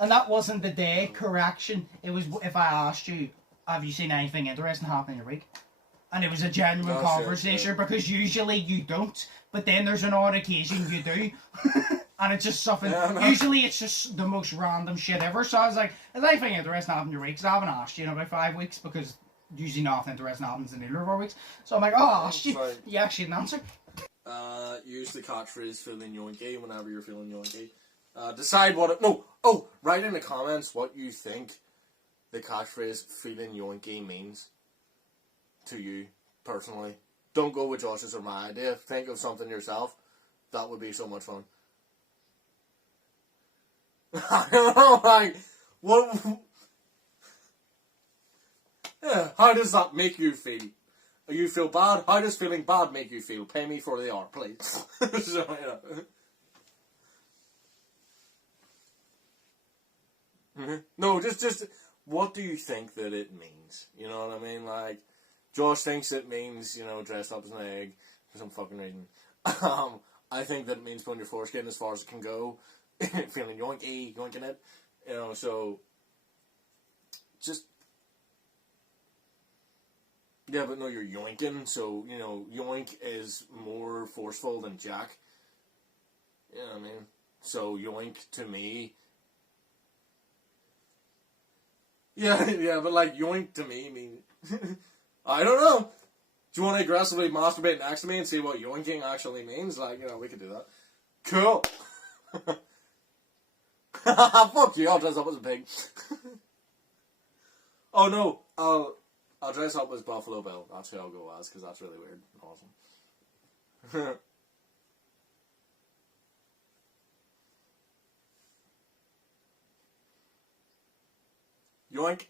And that wasn't the day, correction. It was if I asked you, have you seen anything interesting happen in your week? And it was a genuine No, conversation sure. because usually you don't, but then there's an odd occasion you do. And it's just something, usually it's just the most random shit ever. So I was like, is anything interesting happen in your week? Because I haven't asked you in about 5 weeks because usually nothing interesting happens in either of our weeks. So I'm like, oh, I asked you. Sorry. You actually didn't answer. Use the catchphrase feeling yoinky whenever you're feeling yoinky. Decide what it... No! Oh! Write in the comments what you think the catchphrase feeling yoinky means to you, personally. Don't go with Josh's or my idea. Think of something yourself. That would be so much fun. I don't know, like... What... Yeah, how does that make you feel? You feel bad? How does feeling bad make you feel? Pay me for the art, please. So, you know... No, just what do you think that it means? You know what I mean? Like, Josh thinks it means, you know, dressed up as an egg for some fucking reason. I think that it means pulling your foreskin as far as it can go, feeling yoinking it, you know. So, just yeah, but no, you're yoinking. So you know, yoink is more forceful than jack. You know what I mean? So yoink to me. Yeah, but like yoink to me mean I don't know. Do you want to aggressively masturbate next to me and see what yoinking actually means? Like, you know, we could do that. Cool. Fuck you, I'll dress up as a pig. Oh no, I'll dress up as Buffalo Bill. That's who I'll go as, because that's really weird and awesome. Yoink.